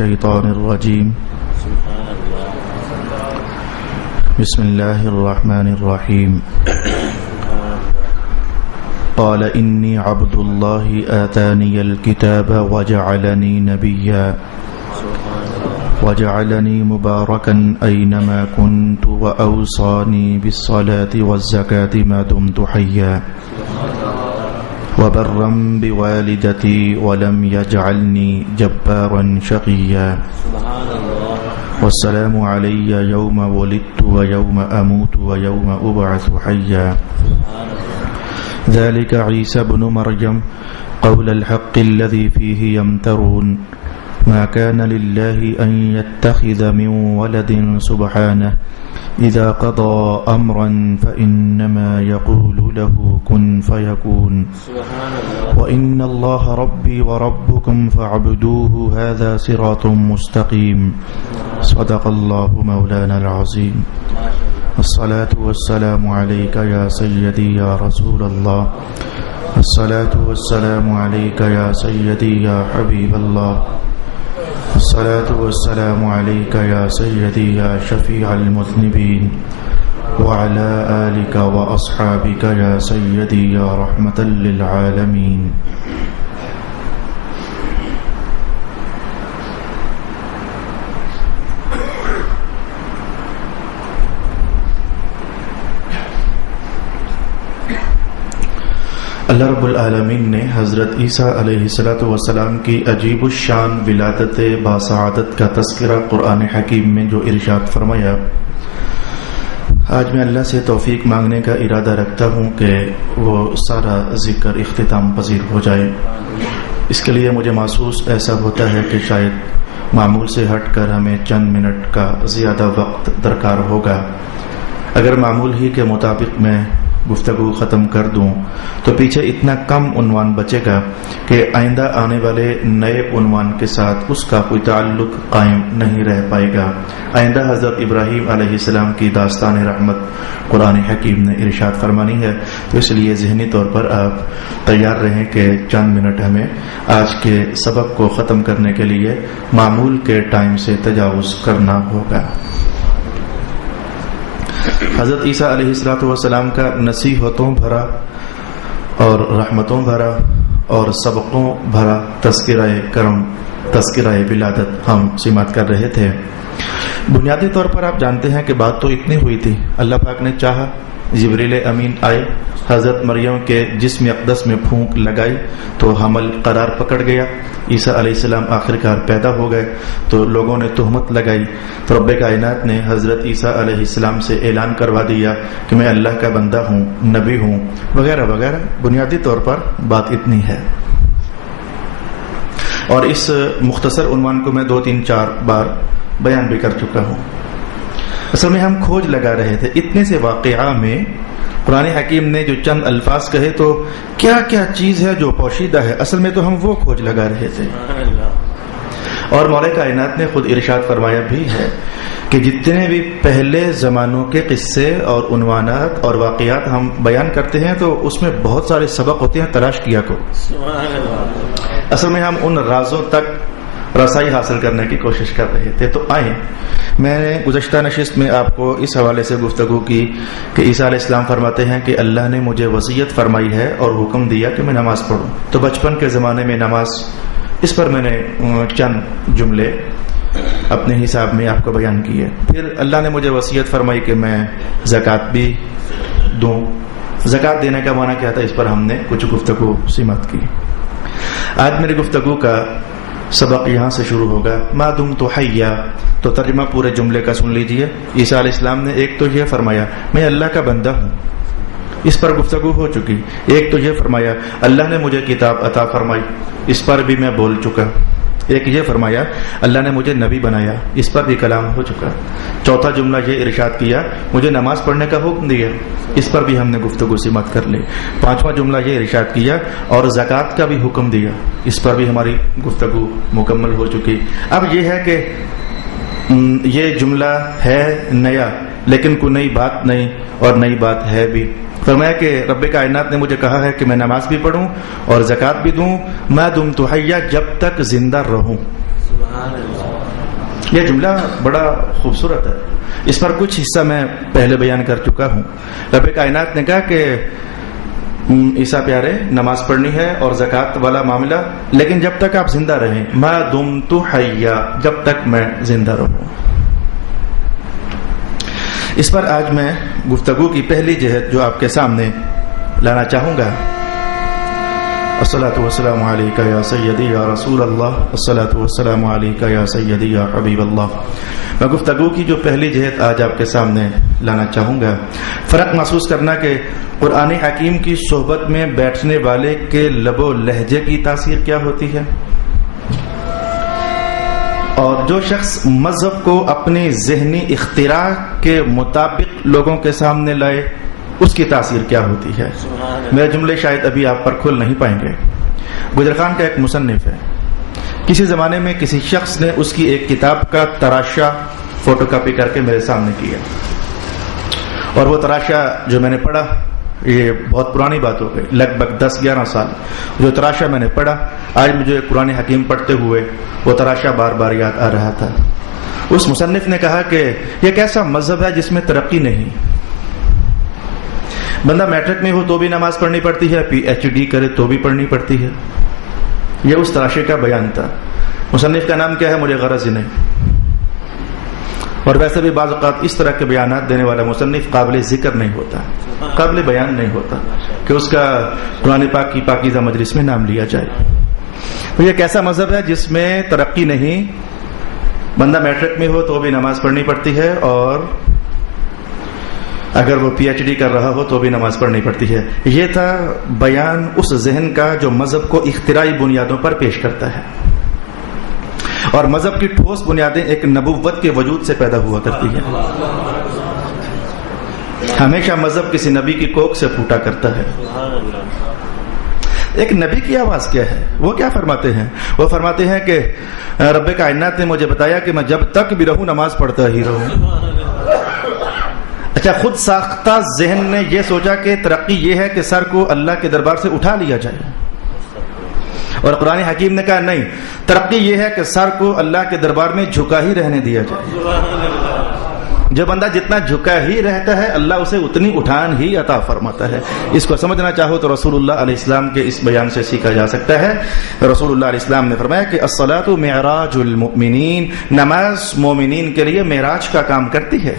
الشيطان الرجيم بسم الله الرحمن الرحيم قال إني عبد الله آتاني الكتاب وجعلني نبيا وجعلني مباركا أينما كنت وأوصاني بالصلاة والزكاة ما دمت حيا وبرا بوالدتي ولم يجعلني جبارا شقيا والسلام علي يوم ولدت ويوم أموت ويوم أبعث حيا ذلك عيسى بن مريم قول الحق الذي فيه يمترون ما كان لله أن يتخذ من ولد سبحانه إذا قضى أمرا فإنما يقول له كن فيكون وإن الله ربي وربكم فاعبدوه هذا صراط مستقيم صدق الله مولانا العظيم الصلاة والسلام عليك يا سيدي يا رسول الله الصلاة والسلام عليك يا سيدي يا حبيب الله الصلاة والسلام عليك يا سيدي يا شفيع المذنبين وعلى آلك وأصحابك يا سيدي يا رحمة للعالمين اللہ رب العالمین نے حضرت عیسیٰ علیہ السلام کی عجیب الشان ولادت باسعادت کا تذکرہ قرآن حکیم میں جو ارشاد فرمایا، آج میں اللہ سے توفیق مانگنے کا ارادہ رکھتا ہوں کہ وہ سارا ذکر اختتام پذیر ہو جائے۔ اس کے لیے مجھے محسوس ایسا ہوتا ہے کہ شاید معمول سے ہٹ کر ہمیں چند منٹ کا زیادہ وقت درکار ہوگا۔ اگر معمول ہی کے مطابق میں گفتگو ختم کر دوں تو پیچھے اتنا کم عنوان بچے گا کہ آئندہ آنے والے نئے عنوان کے ساتھ اس کا کوئی تعلق قائم نہیں رہ پائے گا۔ آئندہ حضرت ابراہیم علیہ السلام کی داستان رحمت قرآن حکیم نے ارشاد فرمانی ہے، تو اس لیے ذہنی طور پر آپ تیار رہیں کہ چند منٹ ہمیں آج کے سبق کو ختم کرنے کے لیے معمول کے ٹائم سے تجاوز کرنا ہوگا۔ حضرت عیسیٰ علیہ السلام کا نصیحتوں بھرا اور رحمتوں بھرا اور سبقوں بھرا تذکرہ کرم، تذکرہ ولادت ہم سماعت کر رہے تھے۔ بنیادی طور پر آپ جانتے ہیں کہ بات تو اتنی ہوئی تھی، اللہ پاک نے چاہا جبریل امین آئے، حضرت مریم کے جسم اقدس میں پھونک لگائی تو حمل قرار پکڑ گیا، عیسیٰ علیہ السلام آخرکار پیدا ہو گئے تو لوگوں نے تہمت لگائی، تو رب کائنات نے حضرت عیسیٰ علیہ السلام سے اعلان کروا دیا کہ میں اللہ کا بندہ ہوں، نبی ہوں، وغیرہ وغیرہ۔ بنیادی طور پر بات اتنی ہے، اور اس مختصر عنوان کو میں 2-3-4 بار بیان بھی کر چکا ہوں۔ اصل میں ہم کھوج لگا رہے تھے اتنے سے واقعہ میں قرآن حکیم نے جو چند الفاظ کہے تو کیا کیا چیز ہے جو پوشیدہ ہے، اصل میں تو ہم وہ کھوج لگا رہے تھے۔ اور مولا کائنات نے خود ارشاد فرمایا بھی ہے کہ جتنے بھی پہلے زمانوں کے قصے اور عنوانات اور واقعات ہم بیان کرتے ہیں تو اس میں بہت سارے سبق ہوتے ہیں، تلاش کیا کرو۔ اصل میں ہم ان رازوں تک رسائی حاصل کرنے کی کوشش کر رہے تھے۔ تو آئیں، میں نے گزشتہ نشست میں آپ کو اس حوالے سے گفتگو کی کہ عیسیٰ علیہ السلام فرماتے ہیں کہ اللہ نے مجھے وصیت فرمائی ہے اور حکم دیا کہ میں نماز پڑھوں، تو بچپن کے زمانے میں نماز، اس پر میں نے چند جملے اپنے حساب میں آپ کو بیان کیے۔ پھر اللہ نے مجھے وصیت فرمائی کہ میں زکوٰۃ بھی دوں، زکوٰۃ دینے کا معنی کیا تھا، اس پر ہم نے کچھ گفتگو سماعت کی۔ آج میری گفتگو کا سبق یہاں سے شروع ہوگا۔ ما دمت حیا، تو ترجمہ پورے جملے کا سن لیجئے۔ عیسیٰ علیہ السلام نے ایک تو یہ فرمایا میں اللہ کا بندہ ہوں، اس پر گفتگو ہو چکی۔ ایک تو یہ فرمایا اللہ نے مجھے کتاب عطا فرمائی، اس پر بھی میں بول چکا۔ ایک یہ فرمایا اللہ نے مجھے نبی بنایا، اس پر بھی کلام ہو چکا۔ چوتھا جملہ یہ ارشاد کیا مجھے نماز پڑھنے کا حکم دیا، اس پر بھی ہم نے گفتگو سماعت کر لی۔ پانچواں جملہ یہ ارشاد کیا اور زکوٰۃ کا بھی حکم دیا، اس پر بھی ہماری گفتگو مکمل ہو چکی۔ اب یہ ہے کہ یہ جملہ ہے نیا، لیکن کوئی نئی بات نہیں اور نئی بات ہے بھی۔ فرمایا کہ رب کائنات نے مجھے کہا ہے کہ میں نماز بھی پڑھوں اور زکوٰۃ بھی دوں، ما دمت حیا، جب تک زندہ رہوں۔ سبحان اللہ۔ یہ جملہ بڑا خوبصورت ہے. اس پر کچھ حصہ میں پہلے بیان کر چکا ہوں. رب کائنات نے کہا کہ عیسیٰ پیارے نماز پڑھنی ہے اور زکوٰۃ والا معاملہ، لیکن جب تک آپ زندہ رہیں، ما دمت حیا، جب تک میں زندہ رہوں. اس پر آج میں گفتگو کی پہلی جہت جو آپ کے سامنے لانا چاہوں گا، الصلاۃ والسلام علیک یا سیدی یا رسول اللہ، الصلاۃ والسلام علیک یا سیدی یا حبیب اللہ. میں گفتگو کی جو پہلی جہت آج آپ کے سامنے لانا چاہوں گا، فرق محسوس کرنا کہ قرآن حکیم کی صحبت میں بیٹھنے والے کے لب و لہجے کی تاثیر کیا ہوتی ہے، اور جو شخص مذہب کو اپنی ذہنی اختراع کے مطابق لوگوں کے سامنے لائے اس کی تاثیر کیا ہوتی ہے. میرے جملے شاید ابھی آپ پر کھل نہیں پائیں گے. گجر خان کا ایک مصنف ہے، کسی زمانے میں کسی شخص نے اس کی ایک کتاب کا تراشا فوٹو کاپی کر کے میرے سامنے کیا، اور وہ تراشا جو میں نے پڑھا، یہ بہت پرانی بات ہو گئی، لگ بھگ 10-11 سال. جو تراشا میں نے پڑھا، آج مجھے قرآن حکیم پڑھتے ہوئے وہ تراشا بار بار یاد آ رہا تھا. اس مصنف نے کہا کہ یہ ایک ایسا مذہب ہے جس میں ترقی نہیں. بندہ میٹرک میں ہو تو بھی نماز پڑھنی پڑتی ہے، پی ایچ ڈی کرے تو بھی پڑھنی پڑتی ہے. یہ اس تراشے کا بیان تھا. مصنف کا نام کیا ہے مجھے غرض ہی نہیں، اور ویسے بھی بعض اوقات اس طرح کے بیانات دینے والا مصنف قابل ذکر نہیں ہوتا، قابل بیان نہیں ہوتا کہ اس کا قرآن پاک کی پاکیزہ مجلس میں نام لیا جائے. تو یہ کیسا مذہب ہے جس میں ترقی نہیں، بندہ میٹرک میں ہو تو بھی نماز پڑھنی پڑتی ہے، اور اگر وہ پی ایچ ڈی کر رہا ہو تو بھی نماز پڑھنی پڑتی ہے. یہ تھا بیان اس ذہن کا جو مذہب کو اختراعی بنیادوں پر پیش کرتا ہے، اور مذہب کی ٹھوس بنیادیں ایک نبوت کے وجود سے پیدا ہوا کرتی ہیں. ہمیشہ مذہب کسی نبی کی کوکھ سے پھوٹا کرتا ہے. ایک نبی کی آواز کیا ہے، وہ کیا فرماتے ہیں؟ وہ فرماتے ہیں کہ رب کائنات نے مجھے بتایا کہ میں جب تک بھی رہوں نماز پڑھتا ہی رہوں. اچھا، خود ساختہ ذہن نے یہ سوچا کہ ترقی یہ ہے کہ سر کو اللہ کے دربار سے اٹھا لیا جائے، اور قرآن حکیم نے کہا نہیں، ترقی یہ ہے کہ سر کو اللہ کے دربار میں جھکا ہی رہنے دیا جائے. جو بندہ جتنا جھکا ہی رہتا ہے اللہ اسے اتنی اٹھان ہی عطا فرماتا ہے. اس کو سمجھنا چاہو تو رسول اللہ علیہ السلام کے اس بیان سے سیکھا جا سکتا ہے. رسول اللہ علیہ السلام نے فرمایا کہ الصلاۃ معراج المؤمنین، نماز مومنین کے لیے معراج کا کام کرتی ہے.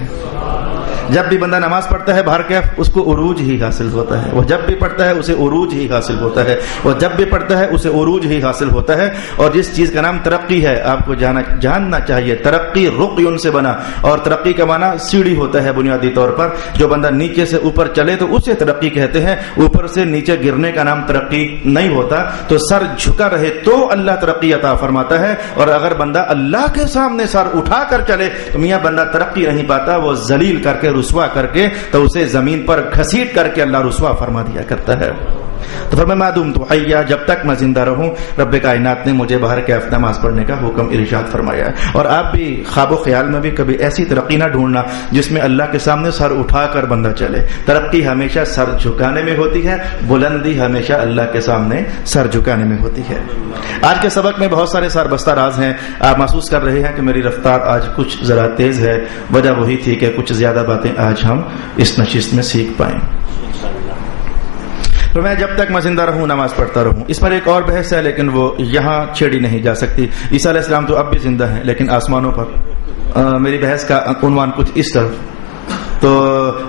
جب بھی بندہ نماز پڑھتا ہے باہر کیف اس کو عروج ہی حاصل ہوتا ہے. وہ جب بھی پڑھتا ہے اسے عروج ہی حاصل ہوتا ہے. وہ جب بھی پڑھتا ہے اسے عروج ہی حاصل ہوتا ہے. اور جس چیز کا نام ترقی ہے آپ کو جاننا چاہیے، ترقی رقی سے بنا، اور ترقی کا معنی سیڑھی ہوتا ہے بنیادی طور پر. جو بندہ نیچے سے اوپر چلے تو اسے ترقی کہتے ہیں، اوپر سے نیچے گرنے کا نام ترقی نہیں ہوتا. تو سر جھکا رہے تو اللہ ترقی عطا فرماتا ہے، اور اگر بندہ اللہ کے سامنے سر اٹھا کر چلے تو میاں بندہ ترقی نہیں پاتا، وہ ذلیل کر کے رسوا کر کے تو اسے زمین پر گھسیٹ کر کے اللہ رسوا فرما دیا کرتا ہے. تو فرمایا ما دمت حیا، جب تک میں زندہ رہوں رب کائنات نے مجھے باہر کیف نماز پڑھنے کا حکم ارشاد فرمایا ہے. اور آپ بھی خواب و خیال میں بھی کبھی ایسی ترقی نہ ڈھونڈنا جس میں اللہ کے سامنے سر اٹھا کر بندہ چلے. ترقی ہمیشہ سر جھکانے میں ہوتی ہے، بلندی ہمیشہ اللہ کے سامنے سر جھکانے میں ہوتی ہے. آج کے سبق میں بہت سارے سار بستہ راز ہیں. آپ محسوس کر رہے ہیں کہ میری رفتار آج کچھ ذرا تیز ہے. وجہ وہی تھی کہ کچھ زیادہ باتیں آج ہم اس نشست میں سیکھ پائیں. تو میں جب تک میں زندہ رہوں نماز پڑھتا رہوں. اس پر ایک اور بحث ہے لیکن وہ یہاں چھیڑی نہیں جا سکتی. عیسیٰ علیہ السلام تو اب بھی زندہ ہیں لیکن آسمانوں پر. میری بحث کا عنوان کچھ اس طرف. تو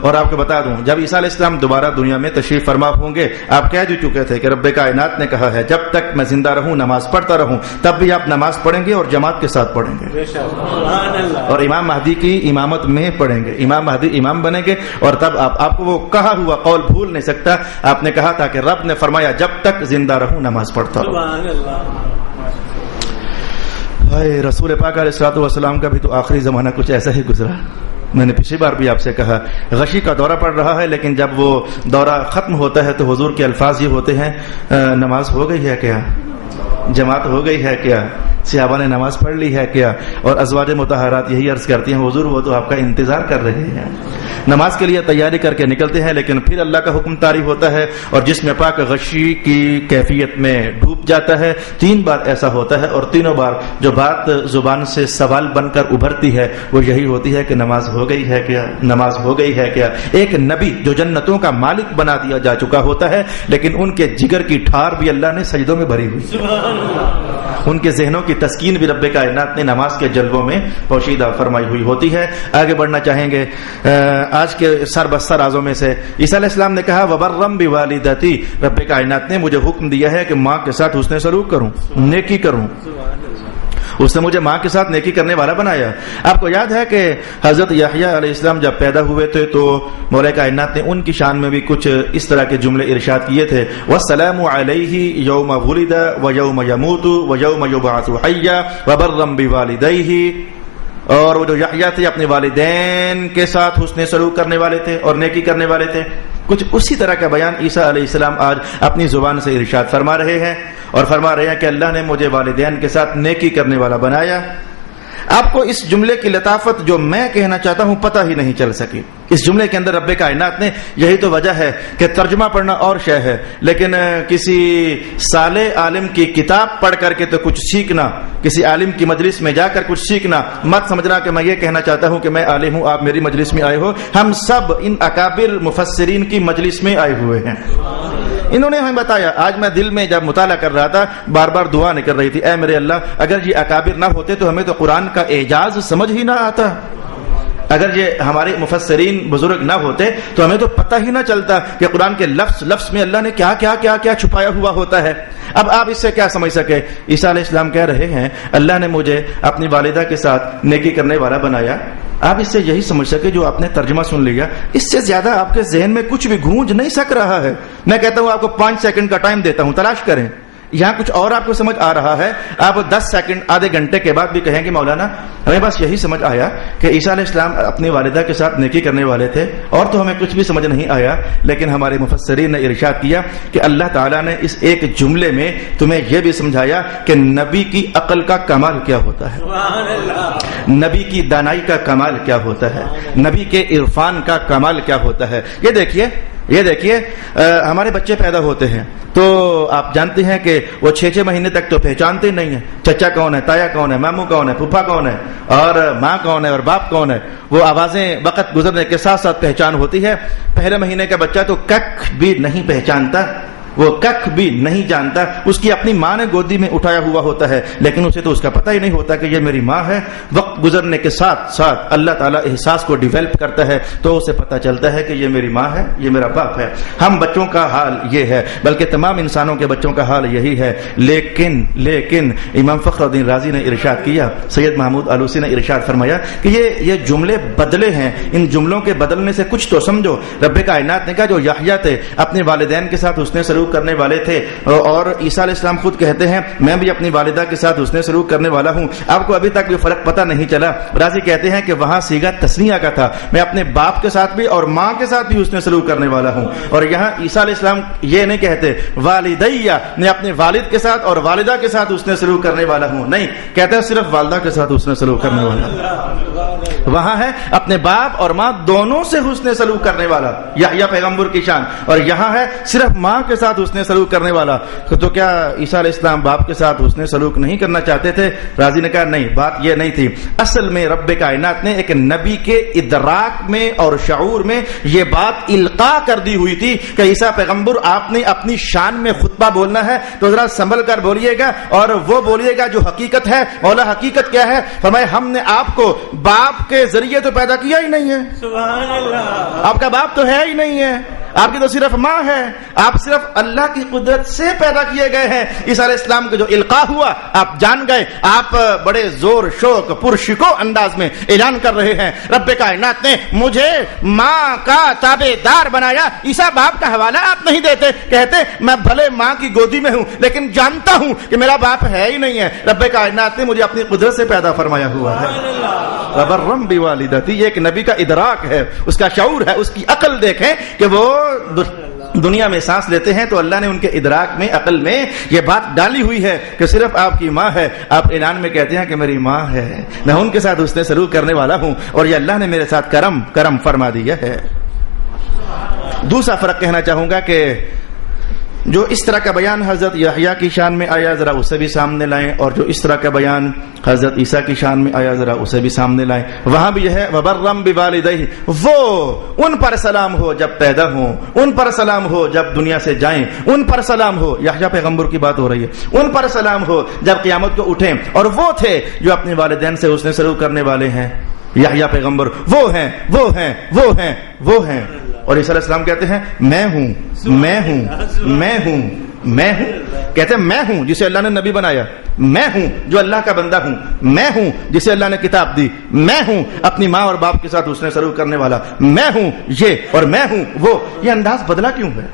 اور آپ کو بتا دوں جب عیسیٰ علیہ السلام دوبارہ دنیا میں تشریف فرما ہوں گے آپ کہہ جو چکے تھے کہ رب کائنات نے کہا ہے جب تک میں زندہ رہوں نماز پڑھتا رہوں. تب بھی آپ نماز پڑھیں گے اور جماعت کے ساتھ پڑھیں گے اور امام مہدی کی امامت میں پڑھیں گے. امام مہدی امام بنیں گے اور تب آپ کو وہ کہا ہوا قول بھول نہیں سکتا. آپ نے کہا تھا کہ رب نے فرمایا جب تک زندہ رہوں نماز پڑھتا رہوں. رسول پاک علیہ الصلوۃ والسلام کا بھی تو آخری زمانہ کچھ ایسا ہی گزرا. میں نے پچھلی بار بھی آپ سے کہا غشی کا دورہ پڑ رہا ہے لیکن جب وہ دورہ ختم ہوتا ہے تو حضور کے الفاظ یہ ہوتے ہیں نماز ہو گئی ہے کیا، جماعت ہو گئی ہے کیا. صحابہ نے نماز پڑھ لی ہے کیا؟ اور ازواج مطہرات یہی عرض کرتی ہیں حضور وہ تو آپ کا انتظار کر رہے ہیں، نماز کے لیے تیاری کر کے نکلتے ہیں، لیکن پھر اللہ کا حکم طاری ہوتا ہے اور جسم پاک غشی کی کیفیت میں ڈوب جاتا ہے۔ 3 بار ایسا ہوتا ہے اور تینوں بار جو بات زبان سے سوال بن کر ابھرتی ہے وہ یہی ہوتی ہے کہ نماز ہو گئی ہے کیا، نماز ہو گئی ہے کیا؟ ایک نبی جو جنتوں کا مالک بنا دیا جا چکا ہوتا ہے، لیکن ان کے جگر کی ٹھار بھی اللہ نے سجدوں میں بھری ہوئی، ان کے ذہنوں کی تسکین بھی رب کائنات نے نماز کے جلووں میں پوشیدہ فرمائی ہوئی ہوتی ہے۔ آگے بڑھنا چاہیں گے، آج کے سر بسر رازوں میں سے عیسیٰ علیہ السلام نے کہا وبرم بوالدتی، رب کائنات نے مجھے حکم دیا ہے کہ ماں کے ساتھ حسن سلوک کروں، نیکی کروں، اس نے مجھے ماں کے ساتھ نیکی کرنے والا بنایا۔ آپ کو یاد ہے کہ حضرت یحییٰ علیہ السلام جب پیدا ہوئے تھے تو مولا کائنات نے ان کی شان میں بھی کچھ اس طرح کے جملے ارشاد کیے تھے، وَالسَّلَامُ عَلَيْهِ يَوْمَ وُلِدَ وَيَوْمَ يَمُوتُ وَيَوْمَ يُبْعَثُ حَيًّا وَبَرًّا بِوَالِدَيْهِ۔ اور وہ جو یحییٰ تھے اپنے والدین کے ساتھ حسن سلوک کرنے والے تھے اور نیکی کرنے والے تھے۔ کچھ اسی طرح کا بیان عیسیٰ علیہ السلام آج اپنی زبان سے ارشاد فرما رہے ہیں اور فرما رہے ہیں کہ اللہ نے مجھے والدین کے ساتھ نیکی کرنے والا بنایا۔ آپ کو اس جملے کی لطافت جو میں کہنا چاہتا ہوں پتہ ہی نہیں چل سکی۔ اس جملے کے اندر رب کائنات نے، یہی تو وجہ ہے کہ ترجمہ پڑھنا اور شے ہے، لیکن کسی صالح عالم کی کتاب پڑھ کر کے تو کچھ سیکھنا، کسی عالم کی مجلس میں جا کر کچھ سیکھنا، مت سمجھنا کہ میں یہ کہنا چاہتا ہوں کہ میں عالم ہوں آپ میری مجلس میں آئے ہو۔ ہم سب ان اکابر مفسرین کی مجلس میں آئے ہوئے ہیں، انہوں نے ہمیں بتایا۔ آج میں دل میں جب مطالعہ کر رہا تھا بار بار دعا نکل رہی تھی، اے میرے اللہ اگر یہ اکابر نہ ہوتے تو ہمیں تو قرآن کا اعجاز سمجھ ہی نہ آتا، اگر یہ ہمارے مفسرین بزرگ نہ ہوتے تو ہمیں تو پتہ ہی نہ چلتا کہ قرآن کے لفظ لفظ میں اللہ نے کیا کیا کیا کیا چھپایا ہوا ہوتا ہے۔ اب آپ اس سے کیا سمجھ سکے؟ عیسیٰ علیہ السلام کہہ رہے ہیں اللہ نے مجھے اپنی والدہ کے ساتھ نیکی کرنے والا بنایا۔ آپ اس سے یہی سمجھ سکے جو آپ نے ترجمہ سن لیا، اس سے زیادہ آپ کے ذہن میں کچھ بھی گونج نہیں سک رہا ہے۔ میں کہتا ہوں آپ کو 5 سیکنڈ کا ٹائم دیتا ہوں، تلاش کریں، یہاں کچھ اور آپ کو سمجھ آ رہا ہے۔ آپ 10 سیکنڈ آدھے گھنٹے کے بعد بھی کہیں کہ مولانا ہمیں بس یہی سمجھ آیا کہ عیسیٰ علیہ السلام اپنی والدہ کے ساتھ نیکی کرنے والے تھے اور تو ہمیں کچھ بھی سمجھ نہیں آیا، لیکن ہمارے مفسرین نے ارشاد کیا کہ اللہ تعالیٰ نے اس ایک جملے میں تمہیں یہ بھی سمجھایا کہ نبی کی عقل کا کمال کیا ہوتا ہے، نبی کی دانائی کا کمال کیا ہوتا ہے، نبی کے عرفان کا کمال کیا ہوتا ہے۔ یہ دیکھیے ہمارے بچے پیدا ہوتے ہیں تو آپ جانتے ہیں کہ وہ 6 مہینے تک تو پہچانتے نہیں ہیں، چچا کون ہے، تایا کون ہے، ماموں کون ہے، پھوپھا کون ہے، اور ماں کون ہے اور باپ کون ہے۔ وہ آوازیں وقت گزرنے کے ساتھ ساتھ پہچان ہوتی ہے۔ پہلے مہینے کا بچہ تو کک بھی نہیں پہچانتا، وہ کک بھی نہیں جانتا، اس کی اپنی ماں نے گودی میں اٹھایا ہوا ہوتا ہے، لیکن اسے تو اس کا پتہ ہی نہیں ہوتا کہ یہ میری ماں ہے۔ وقت گزرنے کے ساتھ ساتھ اللہ تعالیٰ احساس کو ڈیولپ کرتا ہے تو اسے پتہ چلتا ہے کہ یہ میری ماں ہے، یہ میرا باپ ہے۔ ہم بچوں کا حال یہ ہے، بلکہ تمام انسانوں کے بچوں کا حال یہی ہے، لیکن امام فخر الدین رازی نے ارشاد کیا، سید محمود آلوسی نے ارشاد فرمایا کہ یہ جملے بدلے ہیں، ان جملوں کے بدلنے سے کچھ تو سمجھو۔ رب کائنات نے کہا جو یحییٰ تھے اپنے والدین کے ساتھ حسن سلوک کرنے والے تھے، اور عیسیٰ علیہ السلام خود کہتے ہیں میں بھی اپنی والدہ کے ساتھ حسن سلوک کرنے والا ہوں۔ آپ کو ابھی تک بھی فرق پتہ نہیں چلا۔ رازی کہتے ہیں کہ وہاں صیغہ تثنیہ کا تھا، میں اپنے باپ کے ساتھ بھی اور ماں کے ساتھ بھی حسن سلوک کرنے والا ہوں، اور یہاں عیسیٰ علیہ السلام یہ نہیں کہتے والدیہ، میں اپنے والد کے ساتھ اور والدہ کے ساتھ حسن سلوک کرنے والا ہوں، نہیں کہتے ہیں صرف والدہ کے ساتھ حسن سلوک کرنے والا۔ وہاں ہے اپنے باپ اور ماں دونوں سے حسن سلوک کرنے والا، یحییٰ پیغمبر کی شان، اور یہاں ہے صرف ماں کے ساتھ حسن سلوک کرنے والا۔ تو کیا عیسیٰ علیہ السلام باپ کے ساتھ حسن سلوک نہیں کرنا چاہتے تھے؟ رازی نے کہا نہیں، بات یہ نہیں تھی۔ اصل میں رب کائنات نے ایک نبی کے ادراک میں اور شعور میں یہ بات القاء کر دی ہوئی تھی کہ عیسیٰ پیغمبر آپ نے اپنی شان میں خطبہ بولنا ہے تو ذرا سنبھل کر بولیے گا، اور وہ بولیے گا جو حقیقت ہے۔ مولا حقیقت کیا ہے؟ فرمائے ہم نے آپ کو باپ کے ذریعے تو پیدا کیا ہی نہیں ہے، سبحان اللہ، آپ کا باپ تو ہے ہی نہیں ہے، آپ کی تو صرف ماں ہے، آپ صرف اللہ کی قدرت سے پیدا کیے گئے ہیں۔ عیسیٰ علیہ السلام کا جو القاء ہوا آپ جان گئے، آپ بڑے زور شوق پرشکو انداز میں اعلان کر رہے ہیں رب کائنات نے مجھے ماں کا تابع دار بنایا۔ عیسیٰ باپ کا حوالہ آپ نہیں دیتے، کہتے میں بھلے ماں کی گودی میں ہوں لیکن جانتا ہوں کہ میرا باپ ہے ہی نہیں ہے، رب کائنات نے مجھے اپنی قدرت سے پیدا فرمایا ہوا ہے۔ وبرم بوالدتی، یہ ایک نبی کا ادراک ہے، اس کا شعور ہے، اس کی عقل دیکھیں کہ وہ دنیا میں سانس لیتے ہیں تو اللہ نے ان کے ادراک میں عقل میں یہ بات ڈالی ہوئی ہے کہ صرف آپ کی ماں ہے. آپ اعلان میں کہتے ہیں کہ میری ماں ہے, میں ان کے ساتھ حسن سلوک کرنے والا ہوں اور یہ اللہ نے میرے ساتھ کرم فرما دیا ہے. دوسرا فرق کہنا چاہوں گا کہ جو اس طرح کا بیان حضرت یحییٰ کی شان میں آیا ذرا اسے بھی سامنے لائیں, اور جو اس طرح کا بیان حضرت عیسیٰ کی شان میں آیا ذرا اسے بھی سامنے لائیں. وہاں بھی یہ ہے وبرم بوالدیہ, وہ ان پر سلام ہو جب پیدا ہوں, ان پر سلام ہو جب دنیا سے جائیں, ان پر سلام ہو, یحییٰ پیغمبر کی بات ہو رہی ہے, ان پر سلام ہو جب قیامت کو اٹھیں. اور وہ تھے جو اپنے والدین سے حسن سلوک کرنے والے ہیں. یحییٰ پیغمبر وہ ہیں. اور عیسیٰ علیہ السلام کہتے ہیں میں ہوں. کہتے ہیں میں ہوں جسے اللہ نے نبی بنایا, میں ہوں جو اللہ کا بندہ ہوں, میں ہوں جسے اللہ نے کتاب دی, میں ہوں اپنی ماں اور باپ کے ساتھ حسن سلوک کرنے والا, میں ہوں یہ اور میں ہوں وہ. یہ انداز بدلا کیوں ہے؟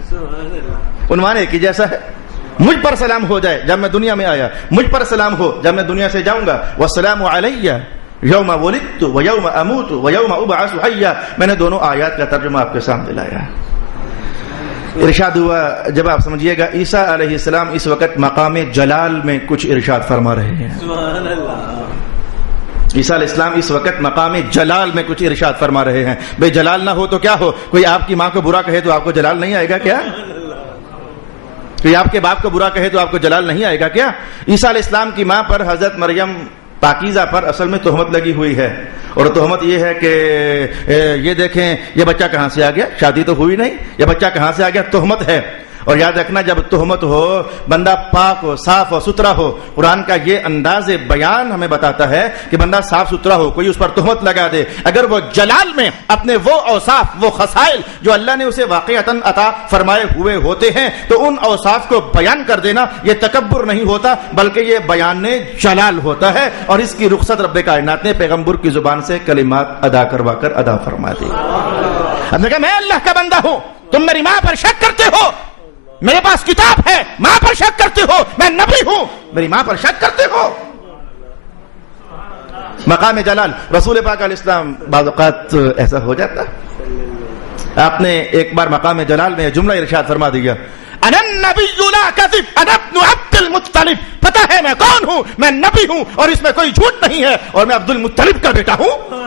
عنوان ایک ہی جیسا ہے. مجھ پر سلام ہو جائے جب میں دنیا میں آیا, مجھ پر سلام ہو جب میں دنیا سے جاؤں گا. والسلام علیہ یوم ولدت و یوم اموت و یوم ابعث حیا. میں نے دونوں آیات کا ترجمہ آپ کے سامنے لایا. ارشاد ہوا, جب آپ سمجھیے گا عیسیٰ علیہ السلام اس وقت مقام جلال میں کچھ ارشاد فرما رہے ہیں. عیسیٰ علیہ السلام اس وقت مقام جلال میں کچھ ارشاد فرما رہے ہیں. بھئی جلال نہ ہو تو کیا ہو؟ کوئی آپ کی ماں کو برا کہے تو آپ کو جلال نہیں آئے گا کیا؟ کوئی آپ کے باپ کو برا کہے تو آپ کو جلال نہیں آئے گا کیا؟ عیسیٰ علیہ السلام کی ماں پر حضرت مریم پاکیزہ پر اصل میں تہمت لگی ہوئی ہے, اور تہمت یہ ہے کہ یہ دیکھیں یہ بچہ کہاں سے آ گیا, شادی تو ہوئی نہیں, یہ بچہ کہاں سے آ گیا, تہمت ہے. اور یاد رکھنا جب تہمت ہو, بندہ پاک ہو, صاف ہو, ستھرا ہو, قرآن کا یہ انداز بیان ہمیں بتاتا ہے کہ بندہ صاف ستھرا ہو, کوئی اس پر تہمت لگا دے, اگر وہ جلال میں اپنے وہ اوصاف, وہ خصائل جو اللہ نے اسے واقعتاً عطا فرمائے ہوئے ہوتے ہیں, تو ان اوصاف کو بیان کر دینا یہ تکبر نہیں ہوتا بلکہ یہ بیان جلال ہوتا ہے. اور اس کی رخصت رب کائنات نے پیغمبر کی زبان سے کلمات ادا کروا کر ادا فرما دی. اب نے کہا میں اللہ کا بندہ ہوں, تم میری ماں پر شک کرتے ہو, میرے پاس کتاب ہے, ماں پر شک کرتے ہو, میں نبی ہوں, میری ماں پر شک کرتے ہو. مقام جلال رسول پاک علیہ السلام بعض اوقات ایسا ہو جاتا. آپ نے ایک بار مقام جلال میں جملہ ارشاد فرما دیا, انا النبی لا کذب انا ابن عبد المطلب. پتہ ہے میں کون ہوں, میں نبی ہوں اور اس میں کوئی جھوٹ نہیں ہے, اور میں عبد المطلب کا بیٹا ہوں.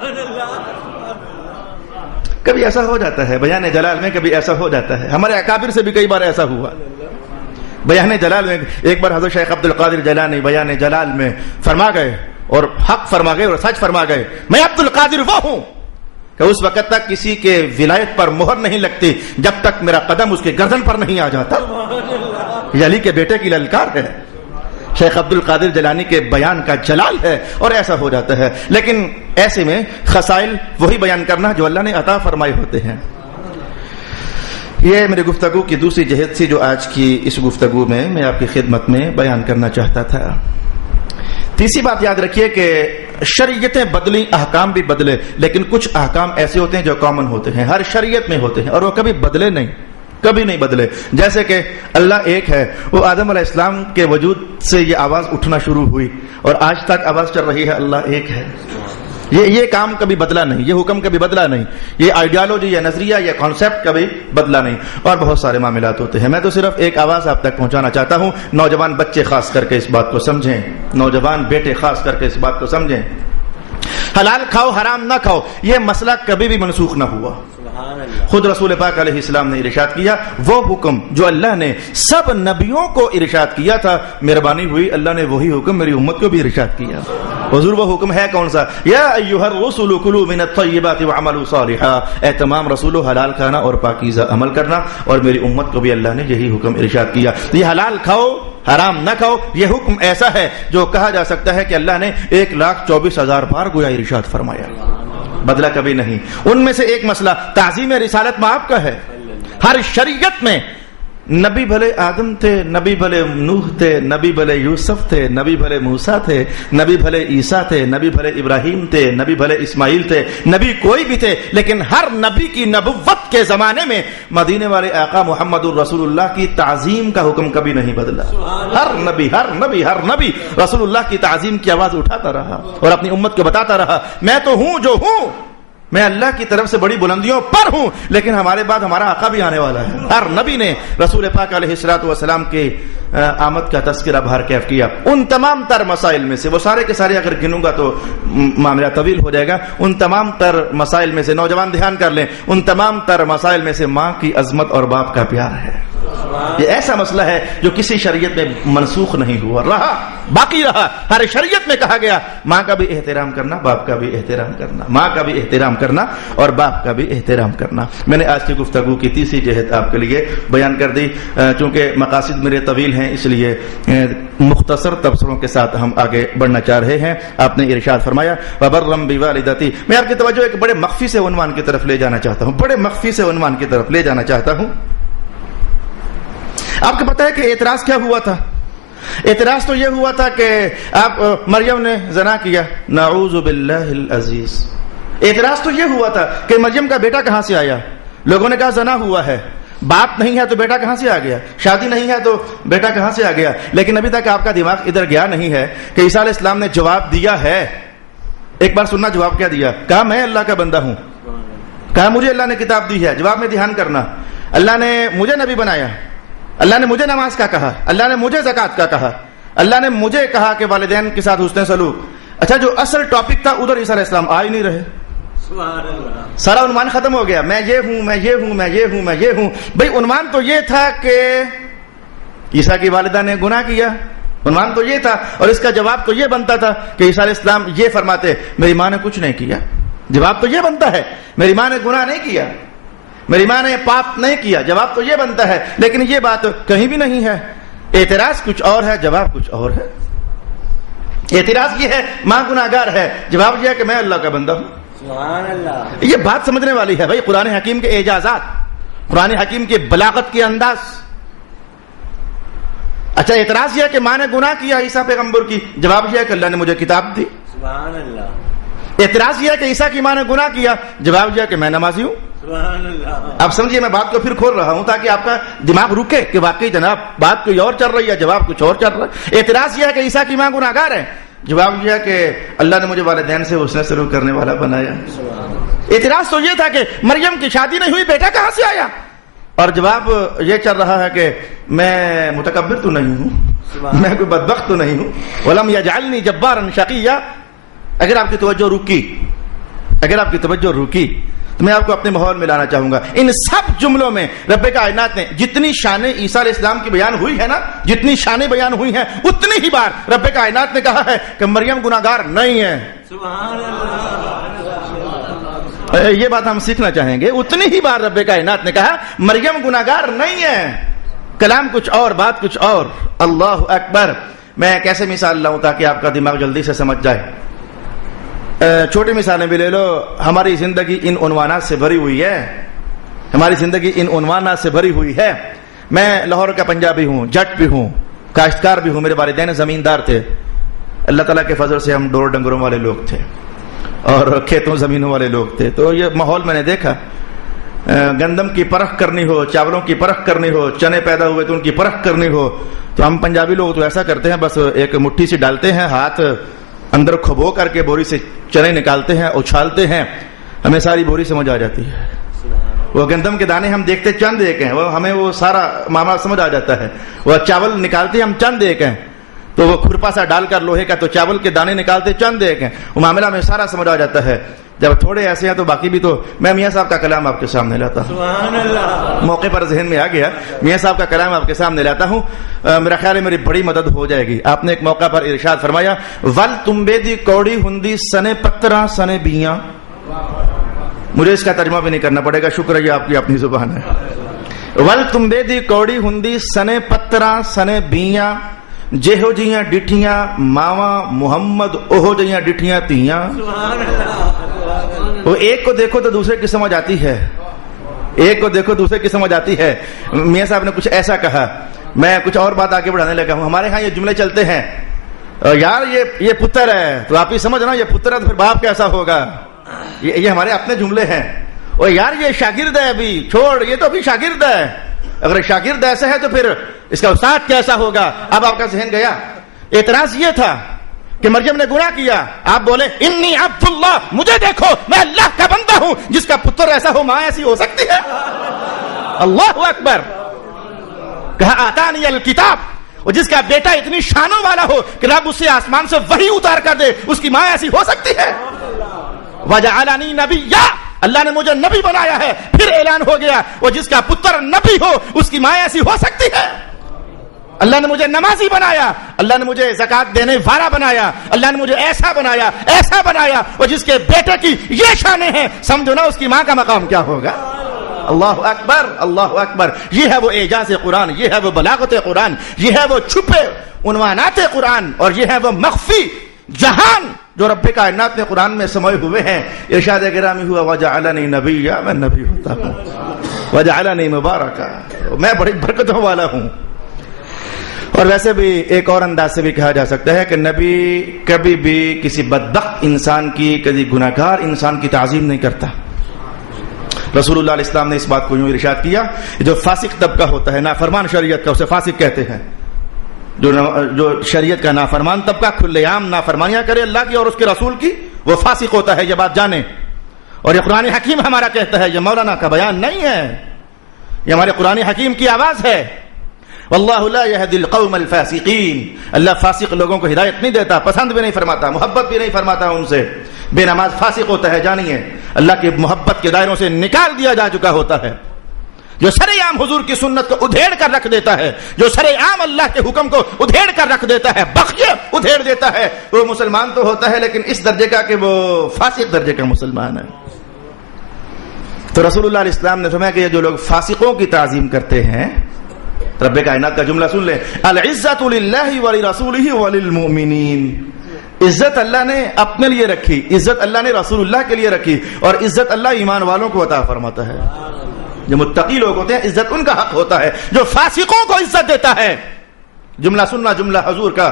کبھی ایسا ہو جاتا ہے بیان جلال میں, کبھی ایسا ہو جاتا ہے. ہمارے اکابر سے بھی کئی بار ایسا ہوا. بیان جلال میں ایک بار حضرت شیخ عبد القادر جیلانی بیان جلال میں فرما گئے, اور حق فرما گئے اور سچ فرما گئے, میں عبد القادر وہ ہوں کہ اس وقت تک کسی کے ولایت پر مہر نہیں لگتی جب تک میرا قدم اس کے گردن پر نہیں آ جاتا. یہ علی کے بیٹے کی للکار ہے, شیخ عبد القادر جیلانی کے بیان کا جلال ہے, اور ایسا ہو جاتا ہے. لیکن ایسے میں خصائل وہی بیان کرنا جو اللہ نے عطا فرمائے ہوتے ہیں. یہ میری گفتگو کی دوسری جہت تھی جو آج کی اس گفتگو میں آپ کی خدمت میں بیان کرنا چاہتا تھا. تیسری بات یاد رکھیے کہ شریعتیں بدلی, احکام بھی بدلے, لیکن کچھ احکام ایسے ہوتے ہیں جو کامن ہوتے ہیں, ہر شریعت میں ہوتے ہیں, اور وہ کبھی بدلے نہیں, کبھی نہیں بدلے. جیسے کہ اللہ ایک ہے, وہ آدم علیہ السلام کے وجود سے یہ آواز اٹھنا شروع ہوئی اور آج تک آواز چل رہی ہے, اللہ ایک ہے. یہ کام کبھی بدلا نہیں, یہ حکم کبھی بدلا نہیں, یہ آئیڈیالوجی یا نظریہ یا کانسیپٹ کبھی بدلا نہیں. اور بہت سارے معاملات ہوتے ہیں. میں تو صرف ایک آواز آپ تک پہنچانا چاہتا ہوں, نوجوان بچے خاص کر کے اس بات کو سمجھیں, نوجوان بیٹے خاص کر کے اس بات کو سمجھیں. حلال کھاؤ حرام نہ کھاؤ, یہ مسئلہ کبھی بھی منسوخ نہ ہوا. خود رسول پاک علیہ السلام نے ارشاد کیا, وہ حکم جو اللہ نے سب نبیوں کو ارشاد کیا تھا, مہربانی ہوئی اللہ نے وہی حکم میری امت کو بھی ارشاد کیا. حضور وہ حکم ہے کون سا؟ یا ایھا الرسل کلوا من الطیبات واعملوا صالحا, اے تمام رسولو حلال کھانا اور پاکیزہ عمل کرنا, اور میری امت کو بھی اللہ نے یہی حکم ارشاد کیا. یہ حلال کھاؤ حرام نہ کھاؤ, یہ حکم ایسا ہے جو کہا جا سکتا ہے کہ اللہ نے 1,24,000 بار گویا ارشاد فرمایا, بدلا کبھی نہیں. ان میں سے ایک مسئلہ تعظیم رسالت مآب کا ہے. ہر شریعت میں نبی بھلے آدم تھے, نبی بھلے نوح تھے, نبی بھلے یوسف تھے, نبی بھلے موسیٰ تھے, نبی بھلے عیسیٰ تھے, نبی بھلے ابراہیم تھے, نبی بھلے اسماعیل تھے, نبی کوئی بھی تھے, لیکن ہر نبی کی نبوت کے زمانے میں مدینے والے آقا محمد الرسول اللہ کی تعظیم کا حکم کبھی نہیں بدلا. ہر نبی رسول اللہ کی تعظیم کی آواز اٹھاتا رہا اور اپنی امت کو بتاتا رہا, میں تو ہوں جو ہوں, میں اللہ کی طرف سے بڑی بلندیوں پر ہوں، لیکن ہمارے بعد ہمارا آقا بھی آنے والا ہے۔ ہر نبی نے رسول پاک علیہ الصلوۃ والسلام کے آمد کا تذکرہ بہر کیف کیا۔ ان تمام تر مسائل میں سے، وہ سارے کے سارے اگر گنوں گا تو معاملہ طویل ہو جائے گا، ان تمام تر مسائل میں سے، نوجوان دھیان کر لیں، ان تمام تر مسائل میں سے ماں کی عظمت اور باپ کا پیار ہے۔ یہ ایسا مسئلہ ہے جو کسی شریعت میں منسوخ نہیں ہوا، رہا، باقی رہا۔ ہر شریعت میں کہا گیا ماں کا بھی احترام کرنا، باپ کا بھی احترام کرنا، ماں کا بھی احترام کرنا اور باپ کا بھی احترام کرنا۔ میں نے آج کی گفتگو کی تیسری جہت آپ کے لیے بیان کر دی۔ چونکہ مقاصد میرے طویل ہیں، اس لیے مختصر تبصروں کے ساتھ ہم آگے بڑھنا چاہ رہے ہیں۔ آپ نے ارشاد فرمایا وَبَرًّا بِوَالِدَتِي، میں آپ کی توجہ ایک بڑے مخفی سے عنوان کی طرف لے جانا چاہتا ہوں، بڑے مخفی سے عنوان کی طرف لے جانا چاہتا ہوں۔ آپ کو پتا ہے کہ اعتراض کیا ہوا تھا؟ اعتراض تو یہ ہوا تھا کہ آپ مریم نے زنا کیا، نعوذ باللہ العزیز۔ اعتراض تو یہ ہوا تھا کہ مریم کا بیٹا کہاں سے آیا؟ لوگوں نے کہا زنا ہوا ہے، باپ نہیں ہے تو بیٹا کہاں سے آ گیا، شادی نہیں ہے تو بیٹا کہاں سے آ گیا؟ لیکن ابھی تک آپ کا دماغ ادھر گیا نہیں ہے کہ عیسیٰ علیہ السلام نے جواب دیا ہے۔ ایک بار سننا جواب کیا دیا، کہا میں اللہ کا بندہ ہوں، کہا مجھے اللہ نے کتاب دی ہے۔ جواب میں دھیان کرنا، اللہ نے مجھے نبی بنایا، اللہ نے مجھے نماز کا کہا، اللہ نے مجھے زکوٰۃ کا کہا، اللہ نے مجھے کہا کہ والدین کے ساتھ حسن سلوک۔ اچھا، جو اصل ٹاپک تھا ادھر عیسیٰ علیہ السلام آ ہی نہیں رہے، سارا عنوان ختم ہو گیا، میں یہ ہوں، میں یہ ہوں، میں یہ ہوں، میں یہ ہوں۔ بھئی عنوان تو یہ تھا کہ عیسیٰ کی والدہ نے گناہ کیا، عنوان تو یہ تھا، اور اس کا جواب تو یہ بنتا تھا کہ عیسیٰ علیہ السلام یہ فرماتے میری ماں نے کچھ نہیں کیا۔ جواب تو یہ بنتا ہے میری ماں نے گناہ نہیں کیا، میری ماں نے پاپ نہیں کیا، جواب تو یہ بنتا ہے، لیکن یہ بات کہیں بھی نہیں ہے۔ اعتراض کچھ اور ہے، جواب کچھ اور ہے۔ اعتراض یہ ہے ماں گناہگار ہے، جواب یہ ہے کہ میں اللہ کا بندہ ہوں۔ سبحان اللہ۔ یہ بات سمجھنے والی ہے بھائی، قرآن حکیم کے اعجازات، قرآن حکیم کے بلاغت کے انداز۔ اچھا، اعتراض یہ ہے کہ ماں نے گناہ کیا عیسیٰ پیغمبر کی، جواب یہ ہے کہ اللہ نے مجھے کتاب دی۔ سبحان اللہ۔ اعتراض یہ ہے کہ عیسیٰ کی ماں نے گناہ کیا، جواب یہ ہے کہ میں نمازی ہوں۔ اب سمجھیے میں بات کو پھر کھول رہا ہوں تاکہ آپ کا دماغ رکے کہ واقعی جناب بات کوئی اور چل رہی ہے، جواب کچھ اور چل رہا ہے۔ اعتراض یہ ہے کہ عیسیٰ کی ماں گناہگار ہے، جواب یہ ہے کہ اللہ نے مجھے والدین سے حسن سلوک کرنے والا بنایا۔ اعتراض تو یہ تھا کہ مریم کی شادی نہیں ہوئی، بیٹا کہاں سے آیا، اور جواب یہ چل رہا ہے کہ میں متکبر تو نہیں ہوں، میں کوئی بدبخت تو نہیں ہوں، وَلَمْ يَجْعَلْنِي جَبَّارًا شَقِيًّا۔ اگر آپ کی توجہ رکی تو میں آپ کو اپنے ماحول میں لانا چاہوں گا۔ ان سب جملوں میں رب کائنات نے جتنی شانیں عیسیٰ علیہ السلام کی بیان ہوئی ہے نا، جتنی شانیں بیان ہوئی ہیں، اتنی ہی بار رب کائنات نے کہا ہے کہ مریم گناہگار نہیں ہے۔ سبحان اللہ۔ یہ بات ہم سیکھنا چاہیں گے، اتنی ہی بار رب کائنات نے کہا مریم گناہگار نہیں ہے، کلام کچھ اور، بات کچھ اور۔ اللہ اکبر۔ میں کیسے مثال لاؤں تاکہ آپ کا دماغ جلدی سے سمجھ جائے؟ چھوٹی مثالیں بھی لے لو۔ ہماری زندگی ان عنوانات سے بھری ہوئی ہے، ہماری زندگی ان عنوانات سے بھری ہوئی ہے۔ میں لاہور کا پنجابی ہوں، جٹ بھی ہوں، کاشتکار بھی ہوں، میرے والدین زمیندار تھے، اللہ تعالیٰ کے فضل سے ہم ڈور ڈنگروں والے لوگ تھے اور کھیتوں زمینوں والے لوگ تھے۔ تو یہ ماحول میں نے دیکھا، گندم کی پرکھ کرنی ہو، چاولوں کی پرکھ کرنی ہو، چنے پیدا ہوئے تو ان کی پرکھ کرنی ہو، تو ہم پنجابی لوگ تو ایسا کرتے ہیں، بس ایک مٹھی سے ڈالتے ہیں، ہاتھ اندر کھبو کر کے بوری سے چنے نکالتے ہیں، اچھالتے ہیں، ہمیں ساری بوری سمجھ آ جاتی ہے۔ وہ گندم کے دانے ہم دیکھتے چند ایک ہیں، وہ ہمیں وہ سارا معاملہ سمجھ آ جاتا ہے۔ وہ چاول نکالتے ہم چند ایک ہیں، تو وہ کھرپا سا ڈال کر لوہے کا، تو چاول کے دانے نکالتے چند ایک ہیں، وہ معاملہ ہمیں سارا سمجھ آ جاتا ہے۔ جب تھوڑے ایسے ہیں تو باقی بھی۔ تو میں میاں صاحب کا کلام آپ کے سامنے لاتا ہوں، سبحان اللہ، موقع پر ذہن میں آ گیا، میاں صاحب کا کلام آپ کے سامنے لاتا ہوں، میرا خیال ہے میری بڑی مدد ہو جائے گی۔ آپ نے ایک موقع پر ارشاد فرمایا ول تمبے دی کوڑی ہندی سنے پتراں سنے بیاں۔ مجھے اس کا ترجمہ بھی نہیں کرنا پڑے گا، شکر ہے آپ کی اپنی زبان ہے۔ ول تمبے دی کوڑی ہندی سنے پتراں سنے بیاں، جہو جیاں ڈٹھیاں ماواں محمد اوہو جیاں ڈٹھیاں تیاں۔ وہ ایک کو دیکھو تو دوسرے کی سمجھ آتی ہے، ایک کو دیکھو دوسرے کی سمجھ آتی ہے۔ میاں صاحب نے کچھ ایسا کہا، میں کچھ اور بات آگے بڑھانے لگا ہوں۔ ہمارے ہاں یہ جملے چلتے ہیں، یار یہ پتر ہے، تو آپ ہی سمجھ نا، یہ پتر ہے تو پھر باپ کیسا ہوگا، یہ ہمارے اپنے جملے ہیں۔ اور یار یہ شاگرد ہے، ابھی چھوڑ، یہ تو ابھی شاگرد ہے، اگر شاگرد ایسا ہے تو پھر اس کا استاد کیسا ہوگا۔ اب آپ کا ذہن گیا۔ اعتراض یہ تھا کہ مریم نے گناہ کیا، آپ بولے انی عبد اللہ، مجھے دیکھو میں اللہ کا بندہ ہوں، جس کا پتر ایسا ہو ماں ایسی ہو سکتی ہے؟ اللہ اکبر. کہا آتانی الکتاب، اور جس کا بیٹا اتنی شانوں والا ہو کہ رب اسے آسمان سے وحی اتار کر دے، اس کی ماں ایسی ہو سکتی ہے؟ وجعلنی نبیا، اللہ نے مجھے نبی بنایا ہے. پھر اعلان ہو گیا اور جس کا پتر نبی ہو اس کی ماں ایسی ہو سکتی ہے؟ اللہ نے مجھے نمازی بنایا، اللہ نے مجھے زکات دینے والا بنایا، اللہ نے مجھے ایسا بنایا ایسا بنایا، اور جس کے بیٹے کی یہ شانیں ہیں، سمجھو نا اس کی ماں کا مقام کیا ہوگا. اللہ اکبر اللہ اکبر. یہ ہے وہ اعجاز قرآن، یہ ہے وہ بلاغت قرآن، یہ ہے وہ چھپے عنوانات قرآن، اور یہ ہے وہ مخفی جہان جو رب کائنات نے قرآن میں سموئے ہوئے ہیں. ارشاد گرامی ہوا وجعلنی نبیا، میں نبی ہوتا ہوں، وجعلنی مبارکا، میں بڑی برکتوں والا ہوں. اور ویسے بھی ایک اور انداز سے بھی کہا جا سکتا ہے کہ نبی کبھی بھی کسی بدبخت انسان کی، کسی گناہگار انسان کی تعظیم نہیں کرتا. رسول اللہ علیہ السلام نے اس بات کو یوں ارشاد کیا، جو فاسق طبقہ ہوتا ہے، نافرمان شریعت کا، اسے فاسق کہتے ہیں. جو شریعت کا نافرمان طبقہ کھلے عام نافرمانیاں کرے اللہ کی اور اس کے رسول کی، وہ فاسق ہوتا ہے. یہ بات جانیں. اور یہ قرآن حکیم ہمارا کہتا ہے، یہ مولانا کا بیان نہیں ہے، یہ ہمارے قرآن حکیم کی آواز ہے. واللہ لا يهدي القوم الفاسقین، اللہ فاسق لوگوں کو ہدایت نہیں دیتا، پسند بھی نہیں فرماتا، محبت بھی نہیں فرماتا ان سے. بے نماز فاسق ہوتا ہے، جانیے اللہ کی محبت کے دائروں سے نکال دیا جا چکا ہوتا ہے. جو سرے عام حضور کی سنت کو ادھیڑ کر رکھ دیتا ہے، جو سرے عام اللہ کے حکم کو ادھیڑ کر رکھ دیتا ہے، بقیہ ادھیڑ دیتا ہے، وہ مسلمان تو ہوتا ہے لیکن اس درجے کا کہ وہ فاسق درجے کا مسلمان ہے. تو رسول اللہ علیہ السلام نے فرمایا کہ یہ جو لوگ فاسقوں کی تعظیم کرتے ہیں، رب کائنات کا جملہ سن لیں، العزت للہ ولرسولہ وللمؤمنین، عزت اللہ نے اپنے لیے رکھی، عزت اللہ نے رسول اللہ کے لیے رکھی، اور عزت اللہ ایمان والوں کو عطا فرماتا ہے. جو متقی لوگ ہوتے ہیں عزت ان کا حق ہوتا ہے. جو فاسقوں کو عزت دیتا ہے، جملہ سننا جملہ حضور کا،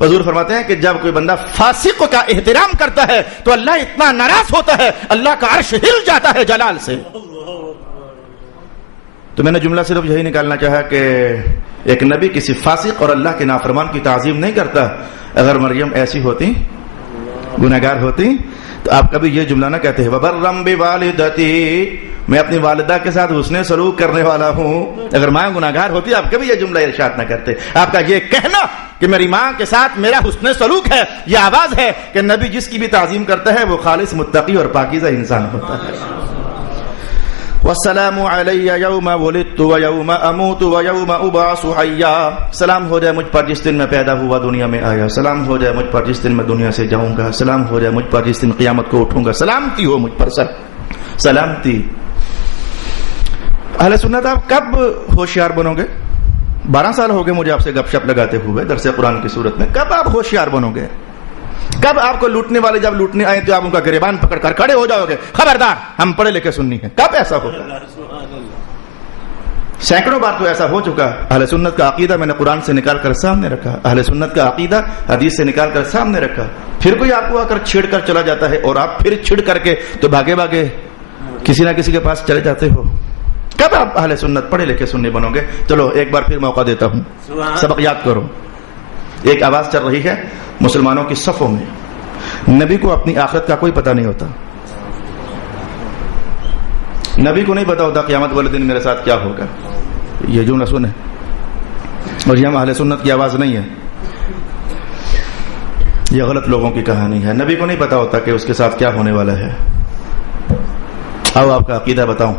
حضور فرماتے ہیں کہ جب کوئی بندہ فاسق کا احترام کرتا ہے تو اللہ اتنا ناراض ہوتا ہے، اللہ کا عرش ہل جاتا ہے جلال سے. تو میں نے جملہ صرف یہی نکالنا چاہا کہ ایک نبی کسی فاسق اور اللہ کے نافرمان کی تعظیم نہیں کرتا. اگر مریم ایسی ہوتی، گناہگار ہوتی، تو آپ کبھی یہ جملہ نہ کہتے ہیں وبرم بوالدتی، میں اپنی والدہ کے ساتھ حسن سلوک کرنے والا ہوں. اگر ماں گناہگار ہوتی آپ کبھی یہ جملہ ارشاد نہ کرتے. آپ کا یہ کہنا کہ میری ماں کے ساتھ میرا حسن سلوک ہے، یہ آواز ہے کہ نبی جس کی بھی تعظیم کرتا ہے وہ خالص متقی اور پاکیزہ انسان ہوتا ہے. والسلام علی یوم ولدت و یوم اموت و یوم ابعث حیا، سلام ہو جائے مجھ پر جس دن میں پیدا ہوا دنیا میں آیا، سلام ہو جائے مجھ پر جس دن میں دنیا سے جاؤں گا، سلام ہو جائے مجھ پر جس دن قیامت کو اٹھوں گا. سلامتی ہو مجھ پر، سر سلامتی. اہل سنت آپ کب ہوشیار بنو گے؟ 12 سال ہو گئے مجھے آپ سے گپ شپ لگاتے ہوئے درس قرآن کی صورت میں. کب آپ ہوشیار بنو گے؟ کب آپ کو لوٹنے والے جب لوٹنے آئے تو آپ ان کا گریبان پکڑ کر کھڑے ہو جاؤ گے، خبردار ہم پڑھے لکھے سنی ہیں؟ کب ایسا ہوگا؟ سینکڑوں بار تو ایسا ہو چکا. اہل سنت کا عقیدہ میں نے قرآن سے نکال کر سامنے رکھا، اہل سنت کا عقیدہ حدیث سے نکال کر سامنے رکھا. پھر کوئی آپ کو آ کر چھڑ کر چلا جاتا ہے اور آپ پھر چھڑ کر کے تو بھاگے بھاگے کسی نہ کسی کے پاس چلے جاتے ہو. کب آپ اہل سنت پڑھے لکھے سنی بنو گے؟ چلو ایک بار پھر موقع دیتا ہوں، سبق یاد کرو. ایک آواز چل رہی ہے مسلمانوں کی صفوں میں، نبی کو اپنی آخرت کا کوئی پتہ نہیں ہوتا. نبی کو نہیں پتا ہوتا قیامت والے دن میرے ساتھ کیا ہوگا. یہ جو نہ سنے، اور یہ ہم اہل سنت کی آواز نہیں ہے، یہ غلط لوگوں کی کہانی ہے. نبی کو نہیں پتا ہوتا کہ اس کے ساتھ کیا ہونے والا ہے. آؤ آپ کا عقیدہ بتاؤں،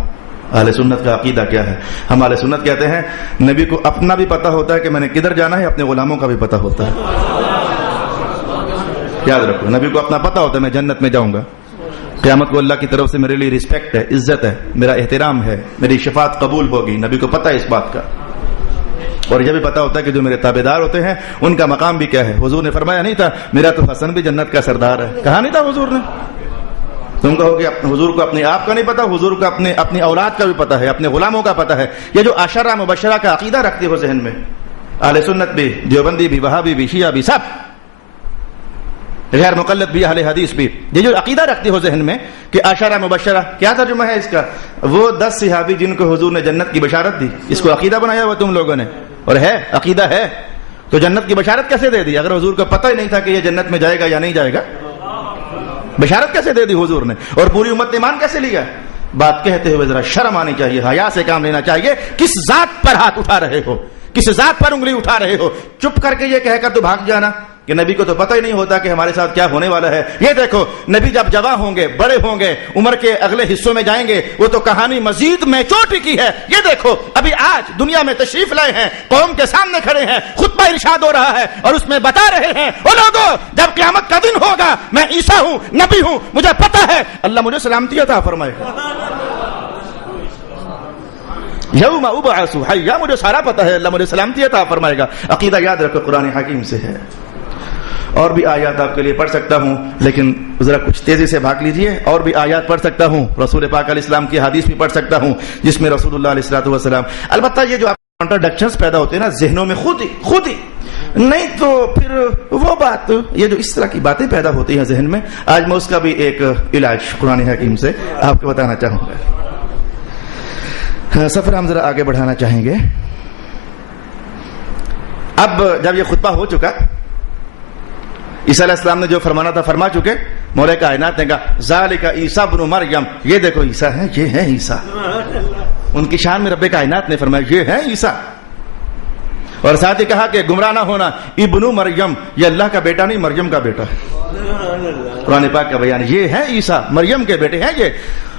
اہل سنت کا عقیدہ کیا ہے؟ ہم اہل سنت کہتے ہیں نبی کو اپنا بھی پتا ہوتا ہے کہ میں نے کدھر جانا ہے، اپنے غلاموں کا بھی پتا ہوتا ہے. یاد رکھو، نبی کو اپنا پتا ہوتا ہے میں جنت میں جاؤں گا، قیامت کو اللہ کی طرف سے میرے لیے رسپیکٹ ہے، عزت ہے، میرا احترام ہے، میری شفاعت قبول ہوگی. نبی کو پتا ہے اس بات کا. اور یہ بھی پتا ہوتا ہے کہ جو میرے تابعدار ہوتے ہیں ان کا مقام بھی کیا ہے. حضور نے فرمایا نہیں تھا میرا تو حسن بھی جنت کا سردار ہے؟ کہا نہیں تھا حضور نے؟ تم کہو کہ حضور کو اپنے آپ کا نہیں پتا، حضور کو اپنی اولاد کا بھی پتا ہے، اپنے غلاموں کا پتا ہے. یہ جو عشرہ مبشرہ کا عقیدہ رکھتے ہو ذہن میں، اہل سنت بھی، دیوبندی بھی، وہابی بھی، شیعہ بھی، سب غیر مقلد بھی، اہل حدیث بھی، یہ جو عقیدہ رکھتے ہو ذہن میں کہ عشرہ مبشرہ، کیا ترجمہ ہے اس کا؟ وہ 10 صحابی جن کو حضور نے جنت کی بشارت دی، اس کو عقیدہ بنایا ہوا تم لوگوں نے. اور ہے عقیدہ ہے. تو جنت کی بشارت کیسے دے دی اگر حضور کو پتہ ہی نہیں تھا کہ یہ جنت میں جائے گا یا نہیں جائے گا؟ بشارت کیسے دے دی حضور نے؟ اور پوری امت نے ایمان کیسے لیا؟ بات کہتے ہوئے ذرا شرم آنی چاہیے، حیا سے کام لینا چاہیے. کس ذات پر ہاتھ اٹھا رہے ہو؟ کس ذات پر انگلی اٹھا رہے ہو؟ چپ کر کے یہ کہہ کر تو بھاگ جانا کہ نبی کو تو پتہ ہی نہیں ہوتا کہ ہمارے ساتھ کیا ہونے والا ہے. یہ دیکھو نبی جب جوان ہوں گے، بڑے ہوں گے، عمر کے اگلے حصوں میں جائیں گے، وہ تو کہانی مزید میچور کی ہے. یہ دیکھو ابھی آج دنیا میں تشریف لائے ہیں، قوم کے سامنے کھڑے ہیں، خطبہ ارشاد ہو رہا ہے اور اس میں بتا رہے ہیں او لوگو جب قیامت کا دن ہوگا میں عیسیٰ ہوں، نبی ہوں، مجھے پتہ ہے، اللہ مجھے سلامتی عطا فرمائے گا. یوم ابعث حیا، مجھے سارا پتہ ہے، اللہ مجھے سلامتی عطا فرمائے گا. عقیدہ یاد رکھو قرآن حکیم سے ہے. اور بھی آیات آپ کے لیے پڑھ سکتا ہوں لیکن ذرا کچھ تیزی سے بھاگ لیجئے. اور بھی آیات پڑھ سکتا ہوں، رسول پاک علیہ السلام کی حدیث بھی پڑھ سکتا ہوں جس میں رسول اللہ علیہ السلام، البتہ یہ جو آپ کانٹراڈکشنز پیدا ہوتے ہیں نا ذہنوں میں خود ہی نہیں تو پھر وہ بات، یہ جو اس طرح کی باتیں پیدا ہوتی ہیں ذہن میں، آج میں اس کا بھی ایک علاج قرآن حکیم سے آپ کو بتانا چاہوں گا. سفر ہم ذرا آگے بڑھانا چاہیں گے. اب جب یہ خطبہ ہو چکا، عیسیٰ علیہ السلام نے جو فرمانا تھا فرما چکے، مولا کائنات نے کہا ذالک عیسیٰ ابن مریم، یہ دیکھو عیسیٰ ہیں، یہ ہے عیسیٰ. ان کی شان میں رب کائنات نے فرمایا یہ ہے عیسیٰ. اور ساتھ ہی کہا کہ گمراہ نہ ہونا، ابن مریم، یہ اللہ کا بیٹا نہیں مریم کا بیٹا. قرآن پاک کا بیان، یہ ہے عیسیٰ، مریم کے بیٹے ہیں یہ.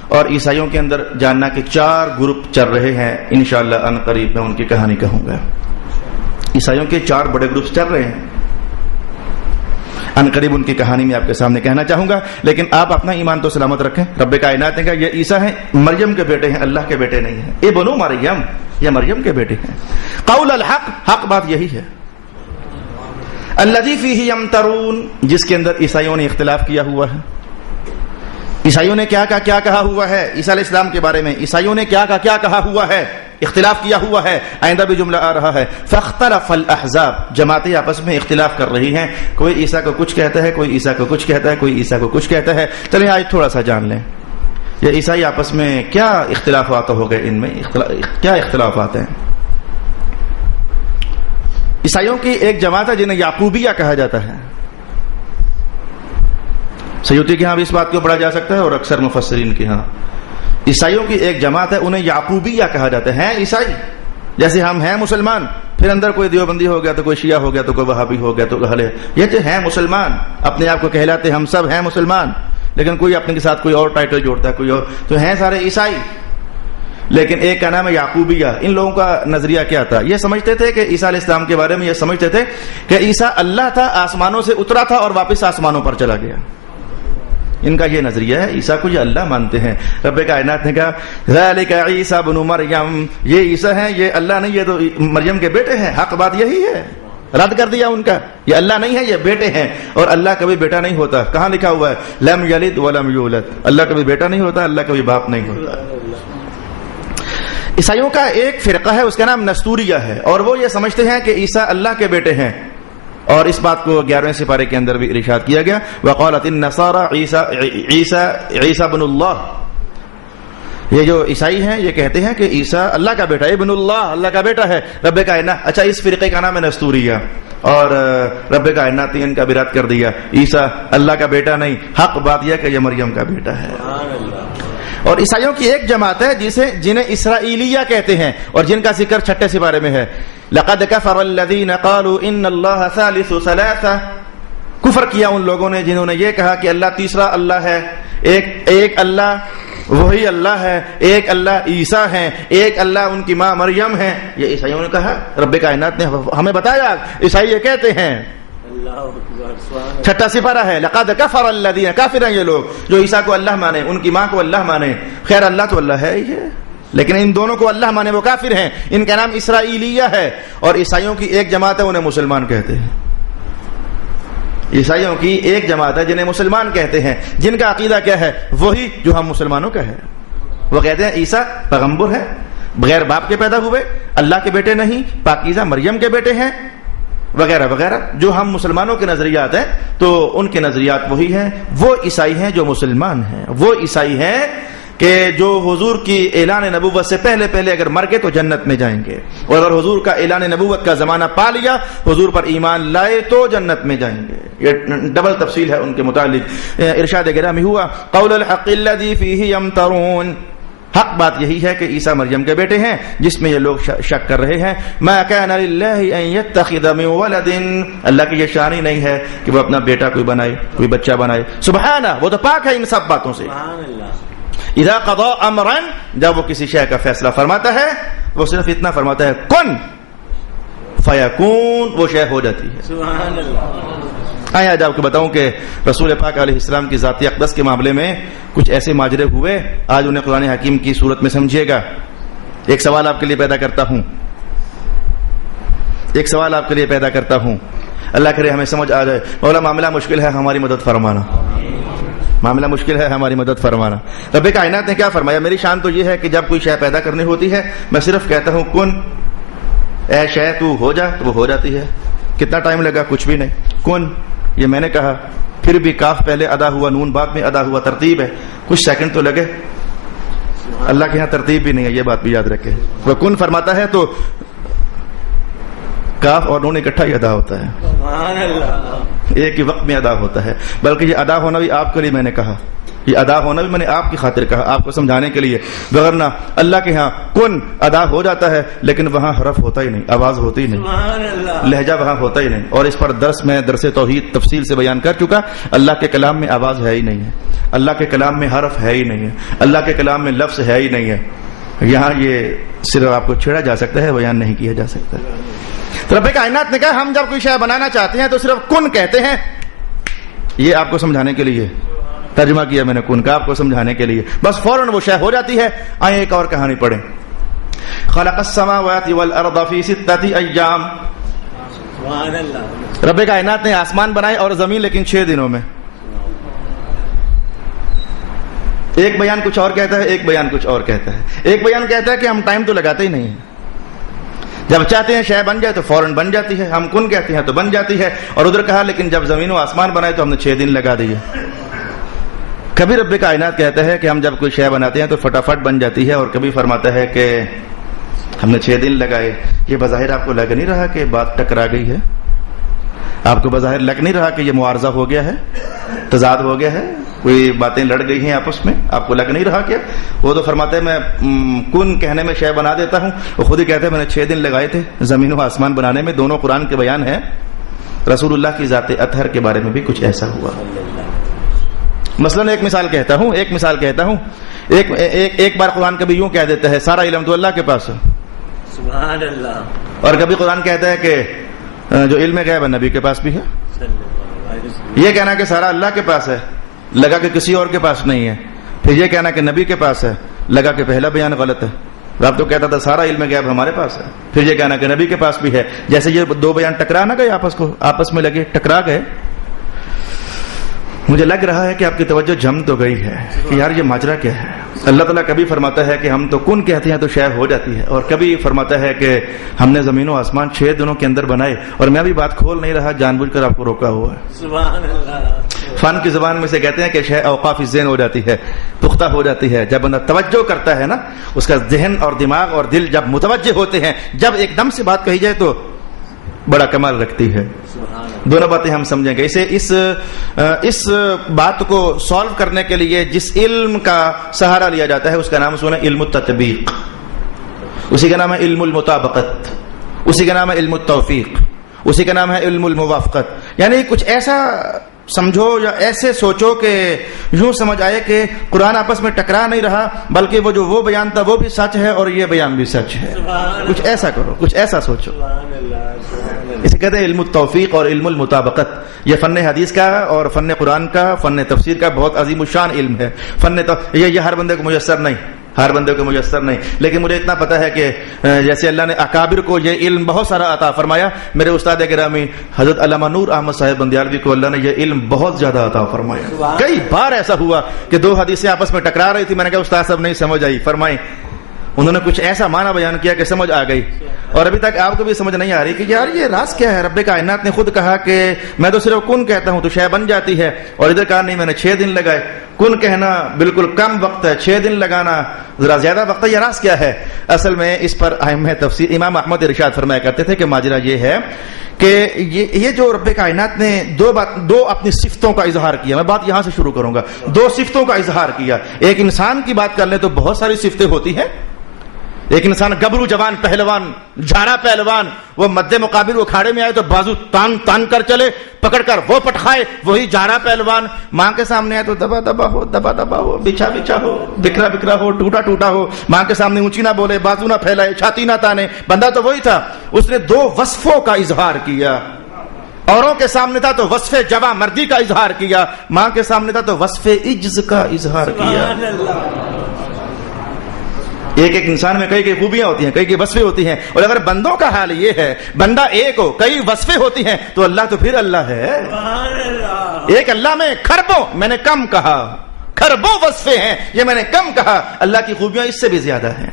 اور عیسائیوں کے اندر جاننا کہ 4 گروپ چل رہے ہیں، انشاءاللہ ان قریب میں ان کی کہانی کہوں گا. عیسائیوں کے 4 بڑے گروپس چل رہے ہیں، ان قریب ان کی کہانی میں آپ کے سامنے کہنا چاہوں گا. لیکن آپ اپنا ایمان تو سلامت رکھیں. رب کائنات نے کہا یہ عیسیٰ ہیں، مریم کے بیٹے ہیں، اللہ کے بیٹے نہیں ہیں. ابن مریم، یہ مریم کے بیٹے ہیں. قول الحق، حق بات یہی ہے. الذی فیہ یمترون، جس کے اندر عیسائیوں نے اختلاف کیا ہوا ہے. عیسائیوں نے کیا کہا ہوا ہے عیسیٰ علیہ السلام کے بارے میں، عیسائیوں نے کیا کہا ہوا ہے، اختلاف کیا ہوا ہے. آئندہ بھی جملہ آ رہا ہے فاختلف الاحزاب، جماعتیں آپس میں اختلاف کر رہی ہیں. کوئی عیسیٰ کو کچھ کہتا ہے، کوئی عیسیٰ کو کچھ کہتا ہے، کوئی عیسیٰ کو کچھ کہتا ہے. چلیں آج تھوڑا سا جان لیں یہ عیسائی آپس میں کیا اختلافات ہو گئے، ان میں کیا اختلافات ہیں. عیسائیوں کی ایک جماعت ہے جنہیں یعقوبیہ کہا جاتا ہے. سیوطی کے ہاں بھی اس بات کو پڑھا جا سکتا ہے اور اکثر مفسرین کے ہاں. عیسائیوں کی ایک جماعت ہے، انہیں یعقوبیہ کہا جاتا ہے. عیسائی جیسے ہم ہیں مسلمان، پھر اندر کوئی دیوبندی ہو گیا تو کوئی شیعہ ہو گیا تو کوئی وہابی ہو گیا تو یہ تو ہیں مسلمان، اپنے آپ کو کہلاتے ہم سب ہیں مسلمان. لیکن کوئی اپنے کے ساتھ کوئی اور ٹائٹل جوڑتا ہے، کوئی اور، تو ہیں سارے عیسائی. لیکن ایک کا نام ہے یعقوبیہ. ان لوگوں کا نظریہ کیا تھا؟ یہ سمجھتے تھے کہ عیسیٰ علیہ السلام کے بارے میں یہ سمجھتے تھے کہ عیسیٰ اللہ تھا، آسمانوں سے اترا تھا اور واپس آسمانوں پر چلا گیا. ان کا یہ نظریہ ہے. عیسیٰ کو یہ اللہ مانتے ہیں. رب کائنات نے کہا ذالک عیسیٰ ابن مریم، یہ عیسیٰ ہیں، یہ اللہ نہیں، یہ تو مریم کے بیٹے ہیں. حق بات یہی ہے. رد کر دیا ان کا، یہ اللہ نہیں ہے، یہ بیٹے ہیں. اور اللہ کبھی بیٹا نہیں ہوتا. کہاں لکھا ہوا ہے لم یلد ولم یولد، اللہ کبھی بیٹا نہیں ہوتا، اللہ کبھی باپ نہیں ہوتا. عیسائیوں کا ایک فرقہ ہے، اس کا نام نستوریہ ہے، اور وہ یہ سمجھتے ہیں کہ عیسیٰ اللہ کے بیٹے ہیں. اور اس بات کو 11ویں سپارے کے اندر بھی ارشاد کیا گیا وقالت النصارى عیسیٰ ابن اللہ. یہ جو عیسائی ہیں یہ کہتے ہیں کہ عیسیٰ اللہ کا بیٹا ہے، ابن اللہ، اللہ کا بیٹا ہے. رب کائنات، اچھا اس فرقے کا نام ہے نستوریہ. اور رب کائنات نے ان کا بھی رد کر دیا، عیسیٰ اللہ کا بیٹا نہیں، حق بات یہ کہ یہ مریم کا بیٹا ہے. اور عیسائیوں کی ایک جماعت ہے جنہیں اسرائیلیہ کہتے ہیں، اور جن کا ذکر 6 سپارے میں ہے. لقد كفر الذين قالوا ان الله ثالث ثلاثه، کفر کیا ان لوگوں نے جنہوں نے یہ کہا کہ اللہ تیسرا اللہ ہے. ایک اللہ وہی اللہ ہے، ایک اللہ عیسیٰ ہیں، ایک اللہ ان کی ماں مریم ہے. یہ عیسائیوں نے کہا. رب کائنات نے ہمیں بتایا عیسائی یہ کہتے ہیں. 6 سپارہ ہے. لقد كفر الذين، کافر ہیں یہ لوگ جو عیسیٰ کو اللہ مانے، ان کی ماں کو اللہ مانے. خیر اللہ تو اللہ ہے ہی ہے، لیکن ان دونوں کو اللہ مانے وہ کافر ہیں. ان کا نام اسرائیلیہ ہے. اور عیسائیوں کی ایک جماعت ہے انہیں مسلمان کہتے ہیں. عیسائیوں کی ایک جماعت ہے جنہیں مسلمان کہتے ہیں، جن کا عقیدہ کیا ہے؟ وہی جو ہم مسلمانوں کا ہے. وہ کہتے ہیں عیسیٰ پیغمبر ہے، بغیر باپ کے پیدا ہوئے، اللہ کے بیٹے نہیں، پاکیزہ مریم کے بیٹے ہیں، وغیرہ وغیرہ. جو ہم مسلمانوں کے نظریات ہیں تو ان کے نظریات وہی ہیں. وہ عیسائی ہیں جو مسلمان ہیں. وہ عیسائی ہیں کہ جو حضور کی اعلان نبوت سے پہلے پہلے اگر مر گئے تو جنت میں جائیں گے، اور اگر حضور کا اعلان نبوت کا زمانہ پا لیا، حضور پر ایمان لائے تو جنت میں جائیں گے۔ یہ ڈبل تفصیل ہے ان کے متعلق۔ ارشاد گرامی ہوا قول الحق الذی فیہ یمترون، حق بات یہی ہے کہ عیسیٰ مریم کے بیٹے ہیں جس میں یہ لوگ شک کر رہے ہیں۔ ما کان للہ ان یتخذ من ولد، اللہ کی یہ شان ہی نہیں ہے کہ وہ اپنا بیٹا کوئی بنائے، کوئی بچہ بنائے، سبحانہ، وہ تو پاک ہے ان سب باتوں سے۔ اذا قضى امرا، جب وہ کسی شے کا فیصلہ فرماتا ہے وہ صرف اتنا فرماتا ہے کن فیکون، وہ شے ہو جاتی ہے۔ سبحان اللہ۔ آئے آج آپ کو بتاؤں کہ رسول پاک علیہ السلام کی ذات اقدس کے معاملے میں کچھ ایسے ماجرے ہوئے، آج انہیں قرآن حکیم کی صورت میں سمجھیے گا۔ ایک سوال آپ کے لیے پیدا کرتا ہوں، ایک سوال آپ کے لیے پیدا کرتا ہوں، اللہ کرے ہمیں سمجھ آ جائے۔ مولا معاملہ مشکل ہے، ہماری مدد فرمانا، معاملہ مشکل ہے، ہماری مدد فرمانا۔ رب کائنات نے کیا فرمایا؟ میری شان تو یہ ہے کہ جب کوئی شے پیدا کرنی ہوتی ہے میں صرف کہتا ہوں کن، اے شے تو ہو جا، تو وہ ہو جاتی ہے۔ کتنا ٹائم لگا؟ کچھ بھی نہیں، کن یہ میں نے کہا، پھر بھی کاف پہلے ادا ہوا، نون بعد میں ادا ہوا، ترتیب ہے، کچھ سیکنڈ تو لگے۔ اللہ کے ہاں ترتیب بھی نہیں ہے، یہ بات بھی یاد رکھیں۔ وہ کن فرماتا ہے تو کاف اور نون اکٹھا ہی ادا ہوتا ہے، سبحان اللہ۔ ایک ہی وقت میں ادا ہوتا ہے۔ بلکہ یہ ادا ہونا بھی آپ کے لیے میں نے کہا، یہ ادا ہونا بھی میں نے آپ کی خاطر کہا، آپ کو سمجھانے کے لیے، وغیرہ اللہ کے ہاں کن ادا ہو جاتا ہے لیکن وہاں حرف ہوتا ہی نہیں، آواز ہوتی ہی نہیں، سبحان اللہ۔ لہجہ وہاں ہوتا ہی نہیں۔ اور اس پر درس توحید تفصیل سے بیان کر چکا، اللہ کے کلام میں آواز ہے ہی نہیں ہے، اللہ کے کلام میں حرف ہے ہی نہیں ہے، اللہ کے کلام میں لفظ ہے ہی نہیں ہے۔ یہاں یہ صرف آپ کو چھیڑا جا سکتا ہے، بیان نہیں کیا جا سکتا۔ تو رب کائنات نے کہا ہم جب کوئی شے بنانا چاہتے ہیں تو صرف کن کہتے ہیں، یہ آپ کو سمجھانے کے لیے ترجمہ کیا میں نے کن کا، آپ کو سمجھانے کے لیے، بس فوراً وہ شے ہو جاتی ہے۔ آئیں ایک اور کہانی پڑھیں۔ خلق السماوات والارض فی 6 ایام، سبحان اللہ۔ رب کائنات نے آسمان بنائے اور زمین لیکن 6 دنوں میں۔ ایک بیان کچھ اور کہتا ہے، ایک بیان کچھ اور کہتا ہے۔ ایک بیان کہتا ہے کہ ہم ٹائم تو لگاتے ہی نہیں ہیں، جب چاہتے ہیں شے بن جائے تو فوراً بن جاتی ہے، ہم کن کہتے ہیں تو بن جاتی ہے۔ اور ادھر کہا لیکن جب زمین و آسمان بنائے تو ہم نے 6 دن لگا دیے۔ کبھی رب کائنات کہتا ہے کہ ہم جب کوئی شے بناتے ہیں تو فٹافٹ بن جاتی ہے، اور کبھی فرماتا ہے کہ ہم نے 6 دن لگائے۔ یہ بظاہر آپ کو لگ نہیں رہا کہ بات ٹکرا گئی ہے؟ آپ کو بظاہر لگ نہیں رہا کہ یہ معارضہ ہو گیا ہے، تضاد ہو گیا ہے، کوئی باتیں لڑ گئی ہیں آپس میں؟ آپ کو لگ نہیں رہا کیا؟ وہ تو فرماتے ہیں میں کن کہنے میں شے بنا دیتا ہوں، وہ خود ہی کہتے ہیں میں نے 6 دن لگائے تھے زمین و آسمان بنانے میں۔ دونوں قرآن کے بیان ہیں۔ رسول اللہ کی ذات اطہر کے بارے میں بھی کچھ ایسا ہوا۔ مثلا ایک مثال کہتا ہوں، ایک بار قرآن کبھی یوں کہہ دیتا ہے سارا علم تو اللہ کے پاس ہے، سبحان اللہ۔ اور کبھی قرآن کہتا ہے کہ جو علم غیب ہے نبی کے پاس بھی ہے۔ یہ کہنا کہ سارا اللہ کے پاس ہے، لگا کہ کسی اور کے پاس نہیں ہے، پھر یہ کہنا کہ نبی کے پاس ہے، لگا کہ پہلا بیان غلط ہے۔ رب تو کہتا تھا سارا علم غیب ہمارے پاس ہے، پھر یہ کہنا کہ نبی کے پاس بھی ہے۔ جیسے یہ دو بیان ٹکرا نہ گئے، آپس میں لگے، ٹکرا گئے۔ مجھے لگ رہا ہے کہ آپ کی توجہ جم تو گئی ہے کہ یار یہ ماجرا کیا ہے۔ اللہ تعالیٰ کبھی فرماتا ہے کہ ہم تو کن کہتے ہیں تو شے ہو جاتی ہے، اور کبھی فرماتا ہے کہ ہم نے زمین و آسمان 6 دنوں کے اندر بنائے۔ اور میں بھی بات کھول نہیں رہا، جان بوجھ کر آپ کو روکا ہوا ہے۔ سبحان اللہ۔ فن کی زبان میں سے کہتے ہیں کہ شے اوقاف ذہن ہو جاتی ہے، پختہ ہو جاتی ہے۔ جب بندہ توجہ کرتا ہے نا، اس کا ذہن اور دماغ اور دل جب متوجہ ہوتے ہیں، جب ایک دم سے بات کہی جائے تو بڑا کمال رکھتی ہے۔ دونوں باتیں ہم سمجھیں گے۔ اس بات کو سالو کرنے کے لیے جس علم کا سہارا لیا جاتا ہے اس کا نام سنیں علم التطبیق، اسی کا نام ہے علم المطابقت، اسی کا نام ہے علم التوفیق، اسی کا نام ہے علم الموافقت۔ یعنی کچھ ایسا سمجھو یا ایسے سوچو کہ یوں سمجھ آئے کہ قرآن آپس میں ٹکرا نہیں رہا، بلکہ وہ بیان تھا وہ بھی سچ ہے اور یہ بیان بھی سچ ہے۔ کچھ ایسا کرو، کچھ ایسا سوچو۔ اسے کہتے ہیں علم التوفیق اور علم المطابقت۔ یہ فن حدیث کا اور فن قرآن کا، فن تفسیر کا بہت عظیم الشان علم ہے۔ یہ ہر بندے کو میسر نہیں، ہر بندے کو میسر نہیں، لیکن مجھے اتنا پتا ہے کہ جیسے اللہ نے اکابر کو یہ علم بہت سارا عطا فرمایا، میرے استاد گرامی حضرت علامہ نور احمد صاحب بندیالوی کو اللہ نے یہ علم بہت زیادہ عطا فرمایا۔ کئی بار ایسا ہوا کہ 2 حدیثیں آپس میں ٹکرا رہی تھی، میں نے کہا استاد صاحب نہیں سمجھ آئی، فرمائیں۔ انہوں نے کچھ ایسا معنی بیان کیا کہ سمجھ آ گئی، اور ابھی تک آپ کو بھی سمجھ نہیں آ رہی کہ یار یہ راز کیا ہے. رب کائنات نے خود کہا کہ میں تو صرف کن کہتا ہوں تو شے بن جاتی ہے, اور ادھر کہا نہیں میں نے 6 دن لگائے. کن کہنا بالکل کم وقت ہے, 6 دن لگانا ذرا زیادہ وقت ہے. یہ راز کیا ہے؟ اصل میں اس پر ائمہ تفسیر امام احمد ارشاد فرمایا کرتے تھے کہ ماجرا یہ ہے کہ یہ جو رب کائنات نے دو اپنی صفتوں کا اظہار کیا. میں بات یہاں سے شروع کروں گا. 2 صفتوں کا اظہار کیا. ایک انسان کی بات کر لیں تو بہت ساری صفتیں ہوتی ہیں. ایک انسان گبرو جوان پہلوان جھارا پہلوان, وہ مد مقابل وہ کھاڑے میں آئے تو بازو تان تان کر چلے, پکڑ کر وہ پٹخائے, وہی جھارا پہلوان. ماں کے سامنے آئے تو دبا دبا ہو, دبا دبا ہو, بچھا بچھا ہو, بکھرا بکھرا ہو, ٹوٹا ٹوٹا ہو. ماں کے سامنے اونچی نہ بولے, بازو نہ پھیلائے, چھاتی نہ تانے. بندہ تو وہی تھا. اس نے 2 وصفوں کا اظہار کیا. اوروں کے سامنے تھا تو وصف جواں مردی کا اظہار کیا, ماں کے سامنے تھا تو وصف عجز کا اظہار کیا. ایک انسان میں کئی خوبیاں ہوتی ہیں, کئی وصفیں ہوتی ہیں. اور اگر بندوں کا حال یہ ہے, بندہ ایک ہو کئی وصفیں ہوتی ہیں, تو اللہ تو پھر اللہ ہے. ایک اللہ میں کھربوں, میں نے کم کہا, کھربوں وصفیں ہیں, یہ میں نے کم کہا. اللہ کی خوبیاں اس سے بھی زیادہ ہیں.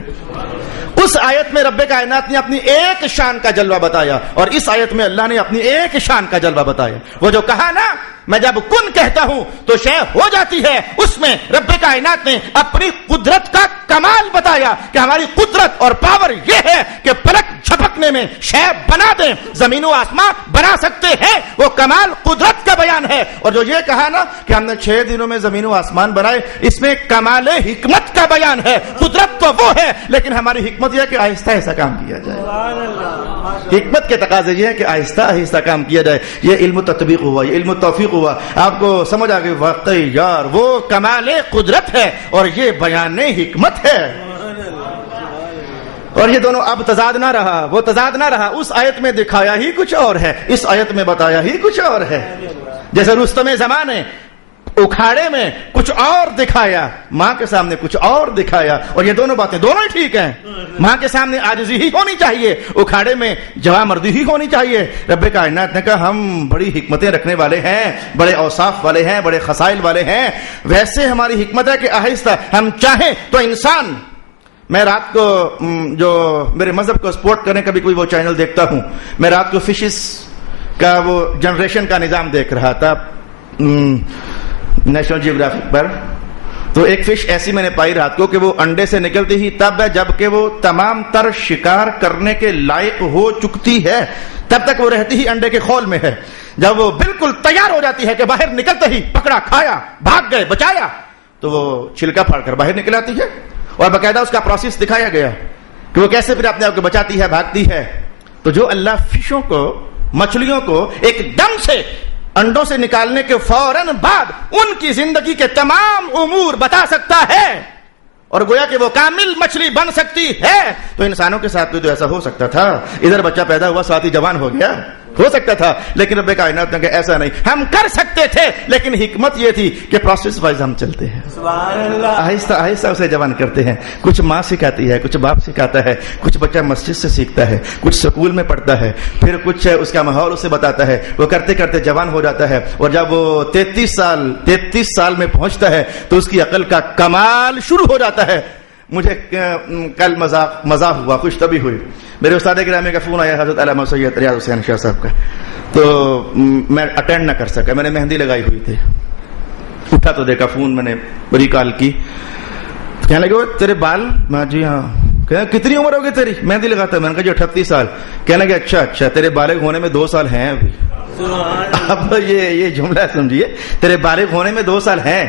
اس آیت میں رب کائنات نے اپنی ایک شان کا جلوہ بتایا, اور اس آیت میں اللہ نے اپنی ایک شان کا جلوہ بتایا. وہ جو کہا نا میں جب کن کہتا ہوں تو شے ہو جاتی ہے, اس میں رب کائنات نے اپنی قدرت کا کمال بتایا کہ ہماری قدرت اور پاور یہ ہے کہ پلک جھپکنے میں شے بنا دیں, زمین و آسمان بنا سکتے ہیں. وہ کمال قدرت کا بیان ہے. اور جو یہ کہا نا کہ ہم نے 6 دنوں میں زمین و آسمان بنائے, اس میں کمال حکمت کا بیان ہے. قدرت تو وہ ہے, لیکن ہماری حکمت یہ ہے کہ آہستہ آہستہ کام کیا جائے. حکمت کے تقاضے یہ ہے کہ آہستہ آہستہ کام کیا جائے. یہ علم تطبیق ہوا, یہ علم توفیق ہوا. آپ کو سمجھ آ گئی واقعی یار وہ کمال قدرت ہے اور یہ بیان حکمت ہے. اور یہ دونوں اب تضاد نہ رہا, وہ تضاد نہ رہا. اس آیت میں دکھایا ہی کچھ اور ہے, اس آیت میں بتایا ہی کچھ اور ہے. جیسے رستم زمانے اکھاڑے میں کچھ اور دکھایا, ماں کے سامنے کچھ اور دکھایا. اور یہ دونوں باتیں دونوں ہی ٹھیک ہیں. ماں کے سامنے عاجزی ہی ہونی چاہیے, اکھاڑے میں جواں مردی ہی ہونی چاہیے. رب کائنات نے کہا ہم بڑی حکمتیں رکھنے والے ہیں, بڑے اوصاف والے ہیں, بڑے خصائل والے ہیں. ویسے ہماری حکمت ہے کہ آہستہ ہم چاہیں تو انسان. میں رات کو جو میرے مذہب کو سپورٹ کرنے کا بھی کوئی وہ چینل دیکھتا ہوں, میں رات کو فشز کا وہ جنریشن کا نظام دیکھ رہا تھا نیشنل جیوگرافک پر. تو ایک فش ایسی میں نے پائی رات کو کہ وہ انڈے سے نکلتی ہی تب ہے جب کہ وہ تمام تر شکار کرنے کے لائق ہو چکتی ہے, تب تک وہ رہتی ہی انڈے کے خول میں ہے. جب وہ بالکل تیار ہو جاتی ہے کہ باہر نکلتے ہی پکڑا, کھایا, بھاگ گئے, بچایا, تو وہ چھلکا پھاڑ کر باہر نکل آتی ہے. اور باقاعدہ اس کا پروسیس دکھایا گیا کہ وہ کیسے پھر اپنے آپ کو بچاتی ہے, بھاگتی ہے. تو جو اللہ فشوں کو, مچھلیوں کو ایک دم سے انڈوں سے نکالنے کے فوراً بعد ان کی زندگی کے تمام امور بتا سکتا ہے, اور گویا کہ وہ کامل مچھلی بن سکتی ہے, تو انسانوں کے ساتھ بھی تو ایسا ہو سکتا تھا. ادھر بچہ پیدا ہوا, ساتھ ہی جوان ہو گیا, ہو سکتا تھا. لیکن رب کائنات نے کہا ایسا نہیں, ہم کر سکتے تھے, لیکن حکمت یہ تھی کہ پروسیس وائز ہم چلتے ہیں, آہستہ آہستہ اسے جوان کرتے ہیں. کچھ ماں سکھاتی ہے, کچھ باپ سکھاتا ہے, کچھ بچہ مسجد سے سیکھتا ہے, کچھ سکول میں پڑھتا ہے, پھر کچھ اس کا ماحول اسے بتاتا ہے. وہ کرتے کرتے جوان ہو جاتا ہے, اور جب وہ 33 سال میں پہنچتا ہے تو اس کی عقل کا کمال شروع ہو جاتا ہے. مجھے کل مزاح ہوا, خوش طبی ہوئی. میرے استاد گرامی کا فون آیا, حضرت علامہ سید ریاض حسین شاہ صاحب کا. تو میں اٹینڈ نہ کر سکا, میں نے مہندی لگائی ہوئی تھی. اٹھا تو دیکھا فون, میں نے بڑی کال کی. کہنے لگے تیرے بال, میں جی ہاں. کتنی عمر ہوگی تیری؟ مہندی لگاتا. میں نے کہا جی 38 سال. کہنے لگے اچھا تیرے بالغ ہونے میں 2 سال ہیں ابھی. اب یہ جملہ سمجھیے, تیرے بالغ ہونے میں 2 سال ہیں.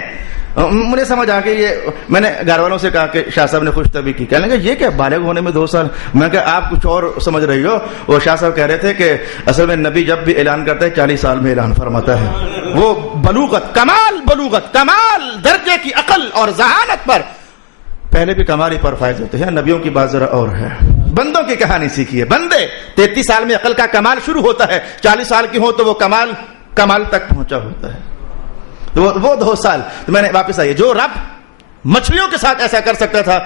مجھے سمجھ آ گئی. یہ میں نے گھر والوں سے کہا کہ شاہ صاحب نے خوش طبی کی. کہنے لگے یہ کیا بالغ ہونے میں 2 سال؟ میں نے کہا آپ کچھ اور سمجھ رہی ہو. وہ شاہ صاحب کہہ رہے تھے کہ اصل میں نبی جب بھی اعلان کرتا ہے 40 سال میں اعلان فرماتا ہے. وہ بلوغت, کمال درجے کی عقل اور ذہانت پر پہلے بھی کمال ہی پر فائز ہوتے ہیں. نبیوں کی بات ذرا اور ہے, بندوں کی کہانی سیکھیے. بندے 33 سال میں عقل کا کمال شروع ہوتا ہے, 40 سال کی ہو تو وہ کمال تک پہنچا ہوتا ہے. تو وہ 2 سال. تو میں نے واپس آئیے, جو رب مچھلیوں کے ساتھ ایسا کر سکتا تھا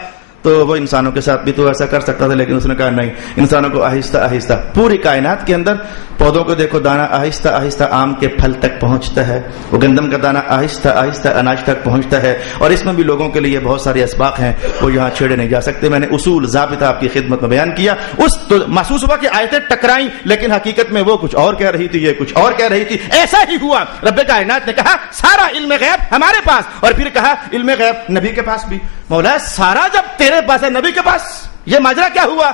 تو وہ انسانوں کے ساتھ بھی تو ایسا کر سکتا تھا، لیکن اس نے کہا نہیں، انسانوں کو آہستہ آہستہ، پوری کائنات کے اندر پودوں کو دیکھو، دانا آہستہ آہستہ آم کے پھل تک پہنچتا ہے، وہ گندم کا دانا آہستہ آہستہ اناج تک پہنچتا ہے، اور اس میں بھی لوگوں کے لیے بہت سارے اسباق ہیں، وہ یہاں چھیڑے نہیں جا سکتے۔ میں نے اصول ضابطہ آپ کی خدمت میں بیان کیا، اس تو محسوس ہوا کہ آیتیں ٹکرائیں، لیکن حقیقت میں وہ کچھ اور کہہ رہی تھی، یہ کچھ اور کہہ رہی تھی۔ ایسا ہی ہوا، رب کائنات نے کہا سارا علم غیب ہمارے پاس، اور پھر کہا علم غیب نبی کے پاس بھی۔ مولا سارا جب تیرے پاس ہے، نبی کے پاس یہ ماجرا کیا ہوا؟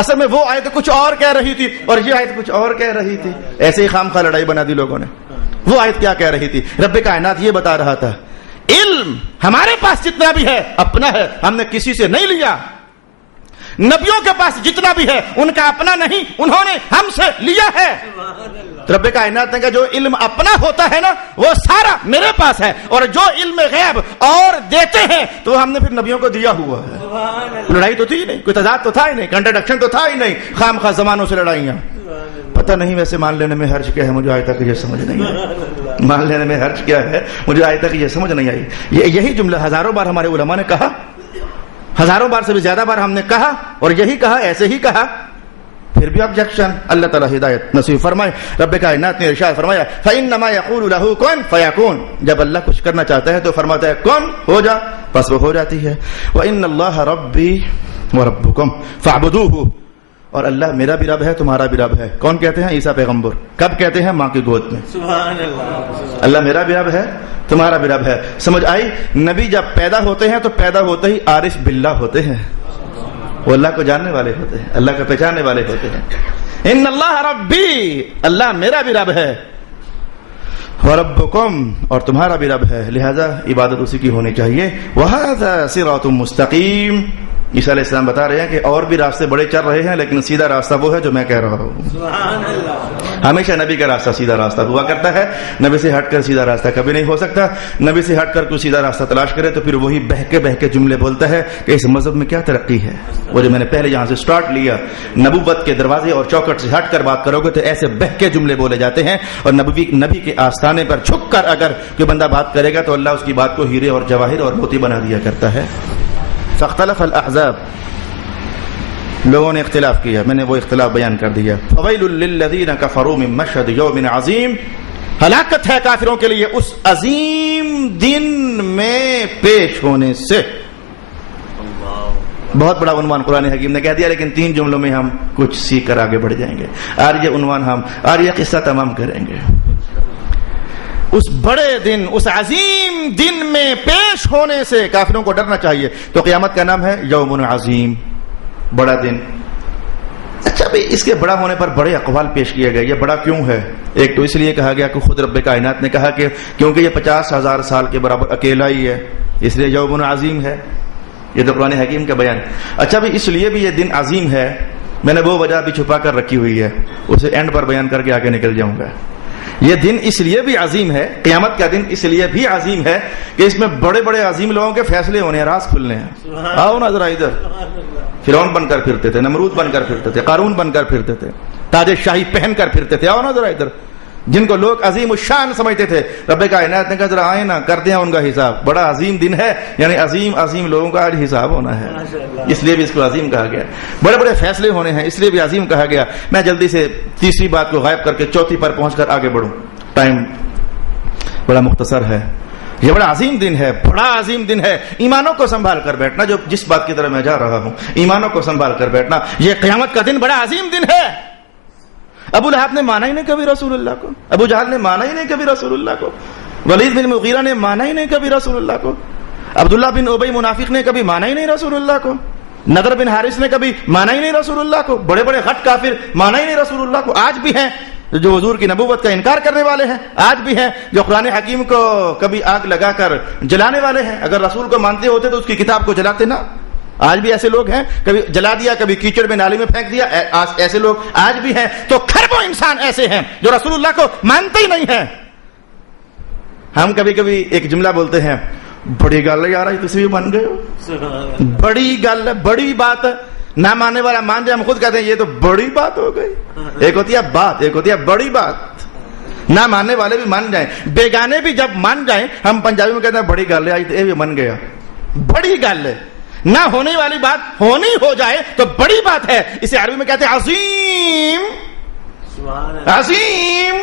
اصل میں وہ آیت کچھ اور کہہ رہی تھی اور یہ آیت کچھ اور کہہ رہی تھی، ایسے ہی خام خواہ لڑائی بنا دی لوگوں نے۔ وہ آیت کیا کہہ رہی تھی؟ رب کائنات یہ بتا رہا تھا علم ہمارے پاس جتنا بھی ہے اپنا ہے، ہم نے کسی سے نہیں لیا۔ نبیوں کے پاس جتنا بھی ہے ان کا اپنا نہیں، انہوں نے ہم سے لیا ہے۔ رب کائنات نے کہا جو علم اپنا ہوتا ہے نا وہ سارا میرے پاس ہے، اور جو علم غیب اور دیتے ہیں تو ہم نے پھر نبیوں کو دیا ہوا ہے۔ لڑائی تو تھی ہی نہیں، کوئی تضاد تو تھا ہی نہیں، کنٹرڈکشن تو تھا ہی نہیں، خام خواہ زمانوں سے لڑائیاں۔ پتہ نہیں ویسے مان لینے میں حرج کیا ہے، مجھے آج تک یہ سمجھ نہیں آئی۔ مان لینے میں حرج کیا ہے، مجھے آج تک یہ سمجھ نہیں آئی۔ یہی جملہ ہزاروں بار ہمارے علماء نے کہا، ہزاروں بار سے بھی زیادہ بار ہم نے کہا، اور یہی کہا، ایسے ہی کہا، پھر بھی آبجیکشن۔ اللہ تعالیٰ ہدایت نصیب فرمائے۔ رب کائنات نے ارشاد فرمایا فَإِنَّمَا يَقُولُ لَهُ كُن فَيَكُونُ، جب اللہ کچھ کرنا چاہتا ہے تو فرماتا ہے کن، ہو جا، بس وہ ہو جاتی ہے۔ وَإِنَّ اللَّهَ رَبِّي وَرَبُّكُمْ فَاعْبُدُوهُ، اور اللہ میرا بھی رب ہے، تمہارا بھی رب ہے۔ کون کہتے ہیں؟ عیسیٰ پیغمبر۔ کب کہتے ہیں؟ ماں کی گود میں۔ سبحان اللہ، اللہ میرا بھی رب ہے، تمہارا بھی رب ہے۔ سمجھ آئی؟ نبی جب پیدا ہوتے ہیں تو پیدا ہوتے ہی عارف باللہ ہوتے ہیں، وہ اللہ کو جاننے والے ہوتے ہیں، اللہ کو پہچاننے والے ہوتے ہیں۔ ان اللہ ربی، اللہ میرا بھی رب ہے، وربکم، اور تمہارا بھی رب ہے، لہذا عبادت اسی کی ہونی چاہیے۔ وَهَذَا صِرَاطٌ مُسْتَقِيمٌ، عیسیٰ علیہ السلام بتا رہے ہیں کہ اور بھی راستے بڑے چل رہے ہیں، لیکن سیدھا راستہ وہ ہے جو میں کہہ رہا ہوں۔ سبحان اللہ، ہمیشہ نبی کا راستہ سیدھا راستہ ہوا کرتا ہے، نبی سے ہٹ کر سیدھا راستہ کبھی نہیں ہو سکتا۔ نبی سے ہٹ کر کوئی سیدھا راستہ تلاش کرے تو پھر وہی بہکے کے جملے بولتا ہے کہ اس مذہب میں کیا ترقی ہے۔ وہ جو میں نے پہلے یہاں سے سٹارٹ لیا، نبوت کے دروازے اور چوکٹ سے ہٹ کر بات کرو گے تو ایسے بہکے جملے بولے جاتے ہیں، اور نبی کے آستانے پر جھک کر اگر کوئی بندہ بات کرے گا تو اللہ اس کی بات کو ہیرے اور جواہر اور موتی بنا دیا کرتا ہے۔ فاختلف الاحزاب، لوگوں نے اختلاف کیا، میں نے وہ اختلاف بیان کر دیا۔ فویل للذین کفروا من مشہد یوم عظیم، ہلاکت ہے کافروں کے لیے اس عظیم دن میں پیش ہونے سے۔ بہت بڑا عنوان قرآن حکیم نے کہہ دیا، لیکن 3 جملوں میں ہم کچھ سیکھ کر آگے بڑھ جائیں گے۔ آج یہ عنوان ہم آج یہ قصہ تمام کریں گے۔ اس بڑے دن، اس عظیم دن میں پیش ہونے سے کافروں کو ڈرنا چاہیے۔ تو قیامت کا نام ہے یوم عظیم، بڑا دن۔ اچھا بھائی، اس کے بڑا ہونے پر بڑے اقوال پیش کیے گئے۔ یہ بڑا کیوں ہے؟ ایک تو اس لیے کہا گیا کہ خود رب کائنات نے کہا کہ کیونکہ یہ 50,000 سال کے برابر اکیلا ہی ہے، اس لیے یوم عظیم ہے۔ یہ تو قرآن حکیم کا بیان۔ اچھا بھائی، اس لیے بھی یہ دن عظیم ہے، میں نے وہ وجہ بھی چھپا کر رکھی ہوئی ہے، اسے اینڈ پر بیان کر کے آگے نکل جاؤں گا۔ یہ دن اس لیے بھی عظیم ہے، قیامت کا دن اس لیے بھی عظیم ہے کہ اس میں بڑے بڑے عظیم لوگوں کے فیصلے ہونے ہیں، راز کھلنے ہیں۔ آؤ نا ذرا ادھر، فرعون بن کر پھرتے تھے، نمرود بن کر پھرتے تھے، قارون بن کر پھرتے تھے، تاج شاہی پہن کر پھرتے تھے۔ آؤ نا ذرا ادھر، جن کو لوگ عظیم الشان سمجھتے تھے، رب کائنات نے کہا ذرا آئے نا، کرتے ہیں ان کا حساب۔ بڑا عظیم دن ہے، یعنی عظیم لوگوں کا آج حساب ہونا ہے، اس لیے بھی اس کو عظیم کہا گیا۔ بڑے بڑے فیصلے ہونے ہیں، اس لیے بھی عظیم کہا گیا۔ میں جلدی سے تیسری بات کو غائب کر کے چوتھی پر پہنچ کر آگے بڑھوں، ٹائم بڑا مختصر ہے۔ یہ بڑا عظیم دن ہے، بڑا عظیم دن ہے۔ ایمانوں کو سنبھال کر بیٹھنا، جو جس بات کی طرف میں جا رہا ہوں، ایمانوں کو سنبھال کر بیٹھنا۔ یہ قیامت کا دن بڑا عظیم دن ہے۔ ابو لہب نے مانا ہی نہیں کبھی رسول اللہ کو، ابو جہل نے مانا ہی نہیں کبھی رسول اللہ کو، ولید بن مغیرہ نے مانا ہی نہیں کبھی رسول اللہ کو، عبداللہ بن ابی منافق نے کبھی مانا ہی نہیں رسول اللہ کو، نضر بن حارث نے کبھی مانا ہی نہیں رسول اللہ کو، بڑے بڑے غٹ کافر مانا ہی نہیں رسول اللہ کو۔ آج بھی ہیں جو حضور کی نبوت کا انکار کرنے والے ہیں، آج بھی ہیں جو قرآن حکیم کو کبھی آگ لگا کر جلانے والے ہیں۔ اگر رسول کو مانتے ہوتے تو اس کی کتاب کو جلاتے نا۔ آج بھی ایسے لوگ ہیں، کبھی جلا دیا، کبھی کیچڑ میں نالی میں پھینک دیا، ایسے لوگ آج بھی ہیں۔ تو کھربوں انسان ایسے ہیں جو رسول اللہ کو مانتے ہی نہیں ہیں۔ ہم کبھی کبھی ایک جملہ بولتے ہیں، بڑی گل ہے یار، تسی بھی مان گئے ہو، بڑی گل ہے، بڑی بات ہے۔ نہ ماننے والا مان جائے، ہم خود کہتے ہیں یہ تو بڑی بات ہو گئی۔ ایک ہوتی ہے بات، ایک ہوتی ہے بڑی بات۔ نہ ماننے والے بھی مان جائیں، بیگانے بھی جب مان جائیں، ہم پنجابی میں کہتے ہیں بڑی گل ہے، آج یہ بھی من گیا، بڑی گل ہے۔ نہ ہونے والی بات ہونی ہو جائے تو بڑی بات ہے. اسے عربی میں کہتے ہیں عظیم. عظیم.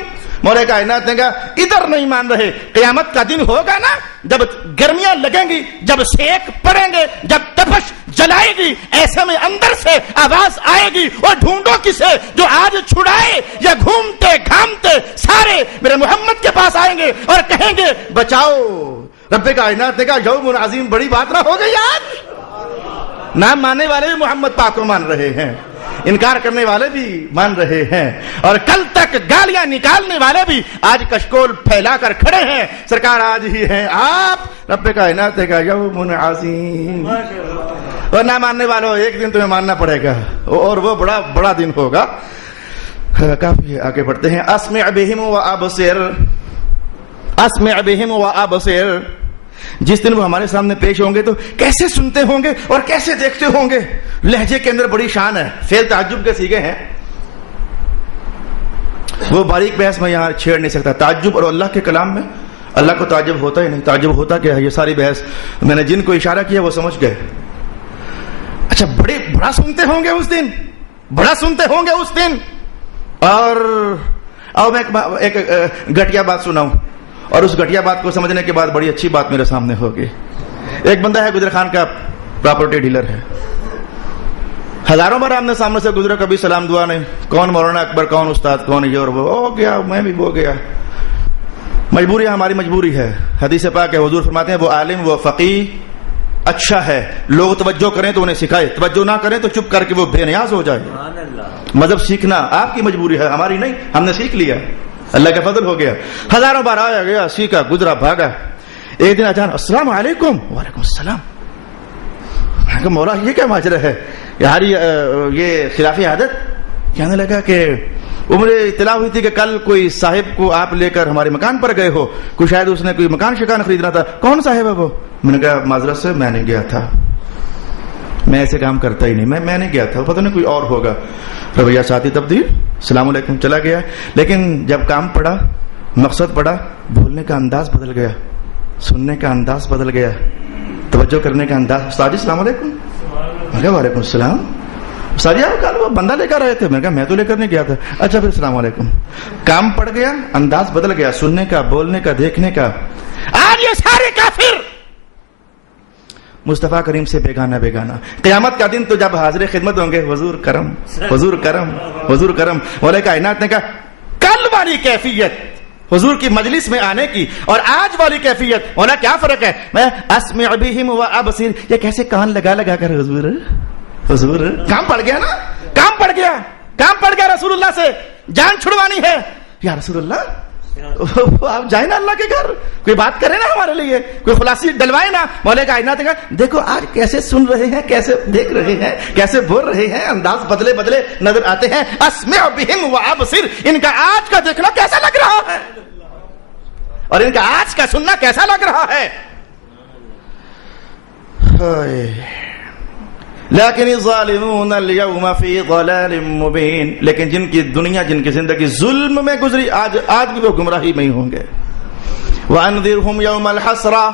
مولا کائنات نے کہا ادھر نہیں مان رہے. قیامت کا دن ہوگا نا, جب گرمیاں لگیں گی, جب سیک پڑیں گے, جب تپش جلائے گی, ایسے میں اندر سے آواز آئے گی, اور ڈھونڈو کسے جو آج چھڑائے یا گھومتے گھامتے سارے میرے محمد کے پاس آئیں گے اور کہیں گے بچاؤ. رب کائنات نے کہا یوم عظیم, بڑی بات نہ ہو گئی آج. نہ ماننے والے بھی محمد پاک کو مان رہے ہیں, انکار کرنے والے بھی مان رہے ہیں, اور کل تک گالیاں نکالنے والے بھی آج کشکول پھیلا کر کھڑے ہیں. سرکار آج ہی ہیں آپ. رب کائنات کا یوم عظیم. اور نہ ماننے والوں, ایک دن تمہیں ماننا پڑے گا, اور وہ بڑا بڑا دن ہوگا. کافی آگے بڑھتے ہیں. اسمع بہم وابصر. اسمع بہم وابصر. جس دن وہ ہمارے سامنے پیش ہوں گے تو کیسے سنتے ہوں گے اور کیسے دیکھتے ہوں گے. لہجے کے اندر بڑی شان ہے, فعل تعجب کے صیغے ہیں. وہ باریک بحث میں یہاں چھیڑ نہیں سکتا. تعجب اور اللہ کے کلام میں اللہ کو تعجب ہوتا ہی نہیں. تعجب ہوتا کیا ہے, یہ ساری بحث میں نے جن کو اشارہ کیا وہ سمجھ گئے. اچھا, بڑا سنتے ہوں گے اس دن, بڑا سنتے ہوں گے اس دن. اور میں ایک گھٹیا بات سناؤں, اور اس گھٹیا بات کو سمجھنے کے بعد بڑی اچھی بات میرے سامنے ہوگی. ایک بندہ ہے, گجر خان کا پراپرٹی ڈیلر ہے. ہزاروں بار ہم نے سامنے سے گزرا, کبھی سلام دعا نہیں. کون مولانا اکبر, کون استاد, کون یہ, اور وہ ہو گیا, میں بھی ہو گیا. مجبوری ہماری مجبوری ہے. حدیث پاک ہے, حضور فرماتے ہیں وہ عالم وہ فقیہ اچھا ہے, لوگ توجہ کریں تو انہیں سکھائے, توجہ نہ کریں تو چپ کر کے وہ بے نیاز ہو جائے. مذہب سیکھنا آپ کی مجبوری ہے, ہماری نہیں. ہم نے سیکھ لیا, اللہ کا فضل ہو گیا. ہزاروں بار آیا گیا, سیکھا, گزرا, بھاگا. ایک دن اچانک السلام علیکم. وعلیکم السلام. میں کہا مولا یہ کیا ماجرا ہے یار, یہ خلاف عادت. کہنے لگا کہ وہ مجھے اطلاع ہوئی تھی کہ کل کوئی صاحب کو آپ لے کر ہمارے مکان پر گئے ہو, کوئی شاید اس نے کوئی مکان شکان خریدنا تھا. کون صاحب ہے وہ؟ میں نے کہا معذرت سے میں نہیں گیا تھا, میں ایسے کام کرتا ہی نہیں, میں نہیں گیا تھا, پتہ نہیں کوئی اور ہوگا. رویہ ساتھی تبدیل, السلام علیکم, چلا گیا. لیکن جب کام پڑا, مقصد پڑا, بولنے کا انداز بدل گیا, سننے کا انداز بدل گیا, توجہ کرنے کا انداز. استاد جی السلام علیکم. میں کہا وعلیکم السلام. استاد جی آپ کل وہ بندہ لے کر آئے تھے. میں کہا میں تو لے کر نہیں گیا تھا. اچھا پھر السلام علیکم. کام پڑ گیا, انداز بدل گیا, سننے کا, بولنے کا, دیکھنے کا. آج یہ سارے کافر مصطفیٰ کریم سے بیگانہ بیگانہ. قیامت کا دن تو جب حاضر خدمت ہوں گے, حضور کرم, حضور کرم, حضور کرم. مولا کائنات نے کہا کل والی کیفیت حضور کی مجلس میں آنے کی اور آج والی کیفیت, مولا کیا فرق ہے. میں اسمع بہم وابصر, یہ کیسے کان لگا لگا کر حضور حضور. کام پڑ گیا نا, کام پڑ گیا, کام پڑ گیا. رسول اللہ سے جان چھڑوانی ہے. یا رسول اللہ آپ جائیں نا اللہ کے گھر, کوئی بات کرے نا ہمارے لیے, کوئی خلاصی ڈلوائے نا. مولا کائنات کا دیکھو آج کیسے سن رہے ہیں, کیسے دیکھ رہے ہیں, کیسے بول رہے ہیں, انداز بدلے بدلے نظر آتے ہیں. اسمع بہم وابصر, ان کا آج کا دیکھنا کیسا لگ رہا ہے اور ان کا آج کا سننا کیسا لگ رہا ہے. لیکن الظالمون اليوم فی ضلال مبین, لیکن جن کی دنیا, جن کی زندگی ظلم میں گزری, آج بھی وہ گمراہی میں ہی ہوں گے. وانذرہم یوم الحسرہ,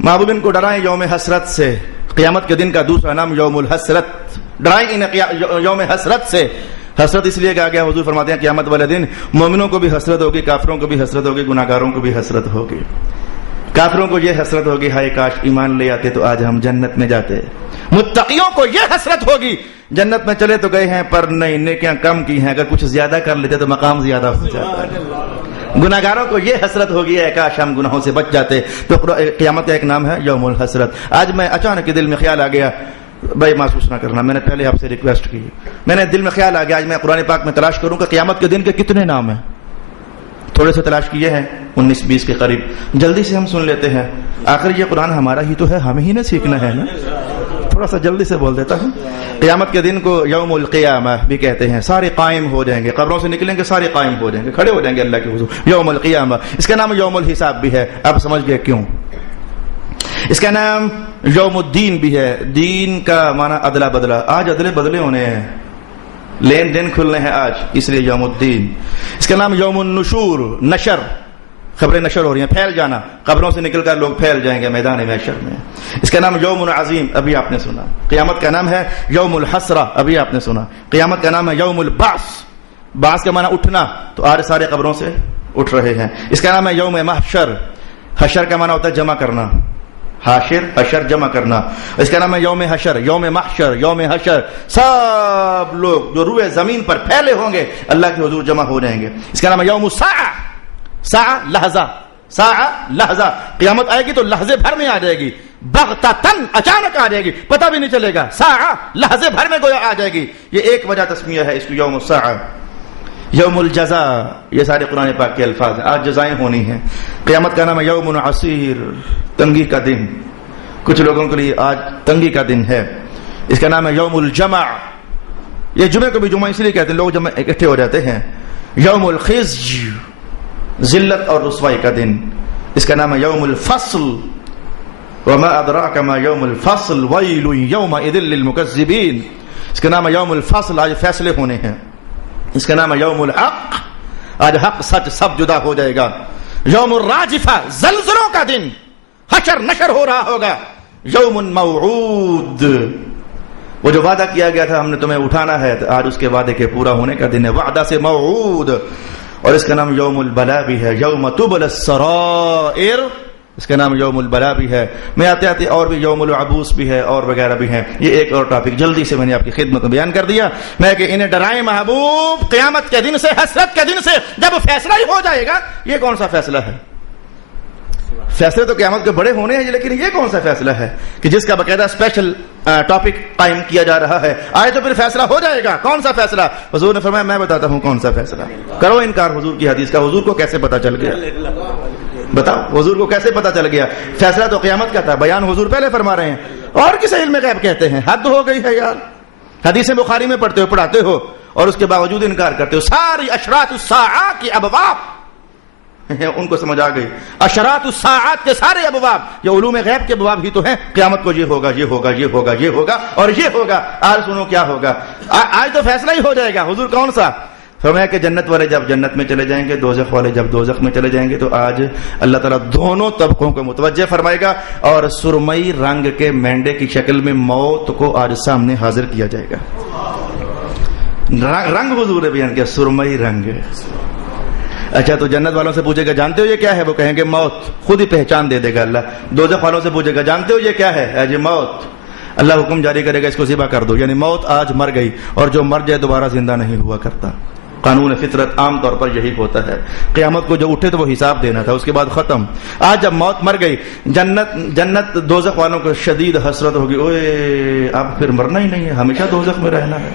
محبوب ان کو ڈرائیں یوم حسرت سے. قیامت کے دن کا دوسرا نام یوم الحسرت, ڈرائیں انہیں یوم حسرت سے. حسرت اس لیے کہا گیا, حضور فرماتے ہیں قیامت والے دن مومنوں کو بھی حسرت ہوگی, کافروں کو بھی حسرت ہوگی, گناہگاروں کو بھی حسرت ہوگی. کافروں کو یہ حسرت ہوگی ہائے کاش ایمان لے آتے تو آج ہم جنت میں جاتے. متقیوں کو یہ حسرت ہوگی جنت میں چلے تو گئے ہیں پر نہیں, نیکیاں کم کی ہیں, اگر کچھ زیادہ کر لیتے تو مقام زیادہ ہو جاتا. گناہگاروں کو یہ حسرت ہوگی ہے کاش ہم گناہوں سے بچ جاتے. تو قیامت کا ایک نام ہے یوم الحسرت. آج میں اچانک دل میں خیال آ گیا, بھائی محسوس نہ کرنا, میں نے پہلے آپ سے ریکویسٹ کی, میں نے دل میں خیال آ گیا آج میں قرآن پاک میں تلاش کروں کہ قیامت کے دن کے کتنے نام ہیں. تھوڑے سے تلاش کیے ہیں, 19-20 کے قریب. جلدی سے ہم سن لیتے ہیں, آخر یہ قرآن ہمارا ہی تو ہے, ہمیں ہی نہ سیکھنا ہے نا. تھوڑا سا جلدی سے بول دیتا ہوں. قیامت کے دن کو یوم القیامہ بھی کہتے ہیں. سارے قائم ہو جائیں گے, قبروں سے نکلیں گے, سارے قائم ہو جائیں گے, کھڑے ہو جائیں گے اللہ کے حضور. یوم القیامہ, اس کا نام یوم الحساب بھی ہے. آپ سمجھ گئے کیوں. اس کا نام یوم الدین بھی ہے. دین کا معنی ادلا بدلا, آج ادلے بدلے ہونے ہیں, لین دین کھلنے ہیں آج, اس لیے یوم الدین. اس کا نام یوم النشور, نشر, خبریں نشر ہو رہی ہیں، پھیل جانا، قبروں سے نکل کر لوگ پھیل جائیں گے میدان محشر میں. اس کا نام یوم عظیم، ابھی آپ نے سنا. قیامت کا نام ہے یوم الحسرہ، ابھی آپ نے سنا. قیامت کا نام ہے یوم البعث، بعث کا معنی اٹھنا، تو آج سارے قبروں سے اٹھ رہے ہیں. اس کا نام ہے یوم محشر، حشر کا معنی ہوتا ہے جمع کرنا، حاشر حشر جمع کرنا. اس کا نام ہے یوم حشر، یوم محشر، یوم حشر. سب لوگ جو روئے زمین پر پھیلے ہوں گے اللہ کے حضور جمع ہو جائیں گے. اس کا نام ہے یوم الساعہ، ساعہ لحظہ، ساعہ لحظہ. قیامت آئے گی تو لحظے بھر میں آ جائے گی، بغتتن اچانک آ جائے گی، پتہ بھی نہیں چلے گا. ساعہ لحظے بھر میں گویا آ جائے گی. یہ ایک وجہ تسمیہ ہے اس کو یوم الساعہ. یوم الجزاء، یہ سارے قرآن پاک کے الفاظ ہیں. آج جزائیں ہونی ہیں. قیامت کا نام ہے یوم عسیر، تنگی کا دن. کچھ لوگوں کے لیے آج تنگی کا دن ہے. اس کا نام ہے یوم الجمع. یہ جمعے کو بھی جمعہ اس لیے کہتے ہیں، لوگ جب اکٹھے ہو جاتے ہیں. یوم الخزي، ذلت اور رسوائی کا دن. اس کا نام ہے یوم الفصل. وما ادراک ما یوم الفصل ویل یومئذ للمکذبین. اس کا نام ہے یوم الفصل، آج فیصلے ہونے ہیں. اس کا نام ہے یوم الحق، آج حق سچ سب جدا ہو جائے گا. یوم الراجفہ، زلزلوں کا دن، حشر نشر ہو رہا ہوگا. یوم موعود، وہ جو وعدہ کیا گیا تھا ہم نے تمہیں اٹھانا ہے، تو آج اس کے وعدے کے پورا ہونے کا دن ہے. وعدہ سے موعود. اور اس کا نام یوم البلا بھی ہے، یوم تبلی السرائر. اس کا نام یوم البلا بھی ہے. میں آتے آتے اور بھی یوم العبوس بھی ہے اور وغیرہ بھی ہیں. یہ ایک اور ٹاپک جلدی سے میں نے آپ کی خدمت میں بیان کر دیا. میں کہ انہیں ڈرائیں محبوب قیامت کے دن سے، حسرت کے دن سے، جب فیصلہ ہی ہو جائے گا. یہ کون سا فیصلہ ہے؟ فیصلے تو قیامت کے بڑے ہونے ہیں، لیکن یہ کون سا فیصلہ ہے کہ جس کا باقاعدہ اسپیشل ٹاپک قائم کیا جا رہا ہے؟ آئے تو پھر فیصلہ ہو جائے گا. کون سا فیصلہ؟ حضور نے فرمایا میں بتاتا ہوں کون سا فیصلہ. کرو انکار حضور کی حدیث کا. حضور کو کیسے پتا چل گیا؟ بتاؤ حضور کو کیسے پتا چل گیا؟ فیصلہ تو قیامت کا تھا، بیان حضور پہلے فرما رہے ہیں. اور کسے علم غیب کہتے ہیں؟ حد ہو گئی ہے یار. حدیث بخاری میں پڑھتے ہو، پڑھاتے ہو، اور اس کے باوجود انکار کرتے ہو. ساری اشراط الساعہ کی ابواب ان کو سمجھ آ گئی. اشراط الساعات کے سارے ابواب یہ علوم غیب کے ابواب ہی تو ہیں. قیامت کو یہ ہوگا، یہ ہوگا، یہ ہوگا، یہ ہوگا اور یہ ہوگا. آج سنو کیا ہوگا. آج تو فیصلہ ہی ہو جائے گا. حضور کون سا؟ فرمایا کہ جنت والے جب جنت میں چلے جائیں گے، دوزخ والے جب دوزخ میں چلے جائیں گے، تو آج اللہ تعالیٰ دونوں طبقوں کو متوجہ فرمائے گا اور سرمئی رنگ کے مینڈے کی شکل میں موت کو آج سامنے حاضر کیا جائے گا. رنگ حضور نے بیان کیا، سرمئی رنگ. اچھا تو جنت والوں سے پوچھے گا جانتے ہو یہ کیا ہے؟ وہ کہیں گے موت. خود ہی پہچان دے دے گا اللہ. دوزخ والوں سے پوچھے گا جانتے ہو یہ کیا ہے؟ یہ موت. اللہ حکم جاری کرے گا اس کو ذبح کر دو. یعنی موت آج مر گئی، اور جو مر جائے دوبارہ زندہ نہیں ہوا کرتا. قانون فطرت عام طور پر یہی ہوتا ہے. قیامت کو جو اٹھے تو وہ حساب دینا تھا، اس کے بعد ختم. آج جب موت مر گئی، جنت دوزخ والوں کو شدید حسرت ہوگی. اوے اب پھر مرنا ہی نہیں ہے، ہمیشہ دوزخ میں رہنا ہے،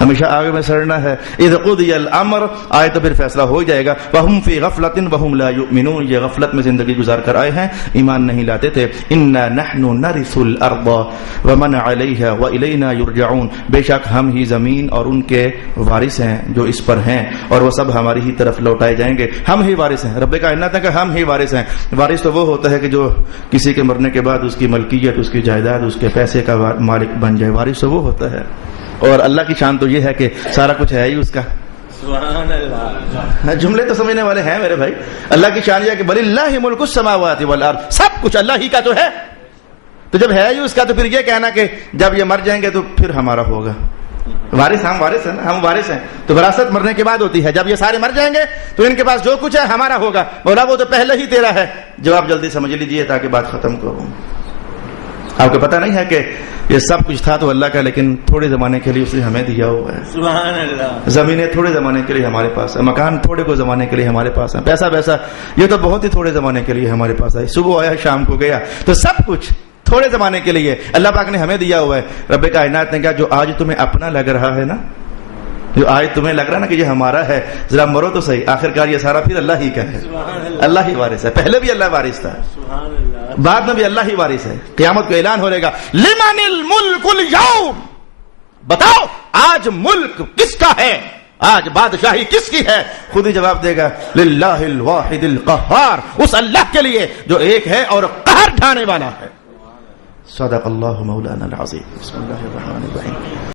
ہمیشہ آگے میں سڑنا ہے. اذ قضی الامر، آئے تو پھر فیصلہ ہو جائے گا. وہم فی غفلۃ وہم لا یؤمنون، یہ غفلت میں زندگی گزار کر آئے ہیں، ایمان نہیں لاتے تھے. انا نحن نرث الارض ومن علیہا والینا یرجعون، بے شک ہم ہی زمین اور ان کے وارث ہیں جو اس پر ہیں، اور وہ سب ہماری ہی طرف لوٹائے جائیں گے. ہم ہی وارث ہیں. رب کائنات ہے کہ ہم ہی وارث ہیں. وارث تو وہ ہوتا ہے کہ جو کسی کے مرنے کے بعد اس کی ملکیت، اس کی جائیداد، اس کے پیسے کا مالک بن جائے. وارث تو وہ ہوتا ہے. اور اللہ کی شان تو یہ ہے کہ سارا کچھ ہے ہی اس کا. سبحان اللہ. جملے تو سمجھنے والے ہیں میرے بھائی. اللہ کی شان یہ ہے کہ بللہ ملک السماوات والارض، سب کچھ اللہ ہی کا تو ہے. تو جب ہے ہی اس کا تو پھر یہ کہنا کہ جب یہ مر جائیں گے تو پھر ہمارا ہوگا. وارث ہم وارث ہیں نا، ہم وارث ہیں. تو وراثت مرنے کے بعد ہوتی ہے. جب یہ سارے مر جائیں گے تو ان کے پاس جو کچھ ہے ہمارا ہوگا. مولا وہ تو پہلے ہی تیرا ہے. جواب جلدی سمجھ لیجئے تاکہ بات ختم کروں. آپ کو پتہ نہیں ہے کہ یہ سب کچھ تھا تو اللہ کا، لیکن تھوڑے زمانے کے لیے اس نے ہمیں دیا ہوا ہے. سبحان اللہ. زمینیں تھوڑے زمانے کے لیے ہمارے پاس ہے، مکان تھوڑے کو زمانے کے لیے ہمارے پاس ہے، پیسہ یہ تو بہت ہی تھوڑے زمانے کے لیے ہمارے پاس ہے. صبح آیا شام کو گیا، تو سب کچھ تھوڑے زمانے کے لیے اللہ پاک نے ہمیں دیا ہوا ہے. رب کائنات نے کہا جو آج تمہیں اپنا لگ رہا ہے نا، جو آج تمہیں لگ رہا ہے نا کہ یہ ہمارا ہے، ذرا مرو تو صحیح. آخرکار یہ سارا پھر اللہ ہی کا ہے. اللہ ہی وارث ہے. پہلے بھی اللہ وارث تھا، بعد میں بھی اللہ ہی وارث ہے. قیامت کو اعلان ہو گا لمن الملک اليوم، بتاؤ آج ملک کس کا ہے، آج بادشاہی کس کی ہے؟ خود ہی جواب دے گا للہ الواحد القہار، اس اللہ کے لیے جو ایک ہے اور قہر ڈھانے والا ہے. صدق اللہ مولانا العظیم. بسم اللہ الرحمن الرحیم.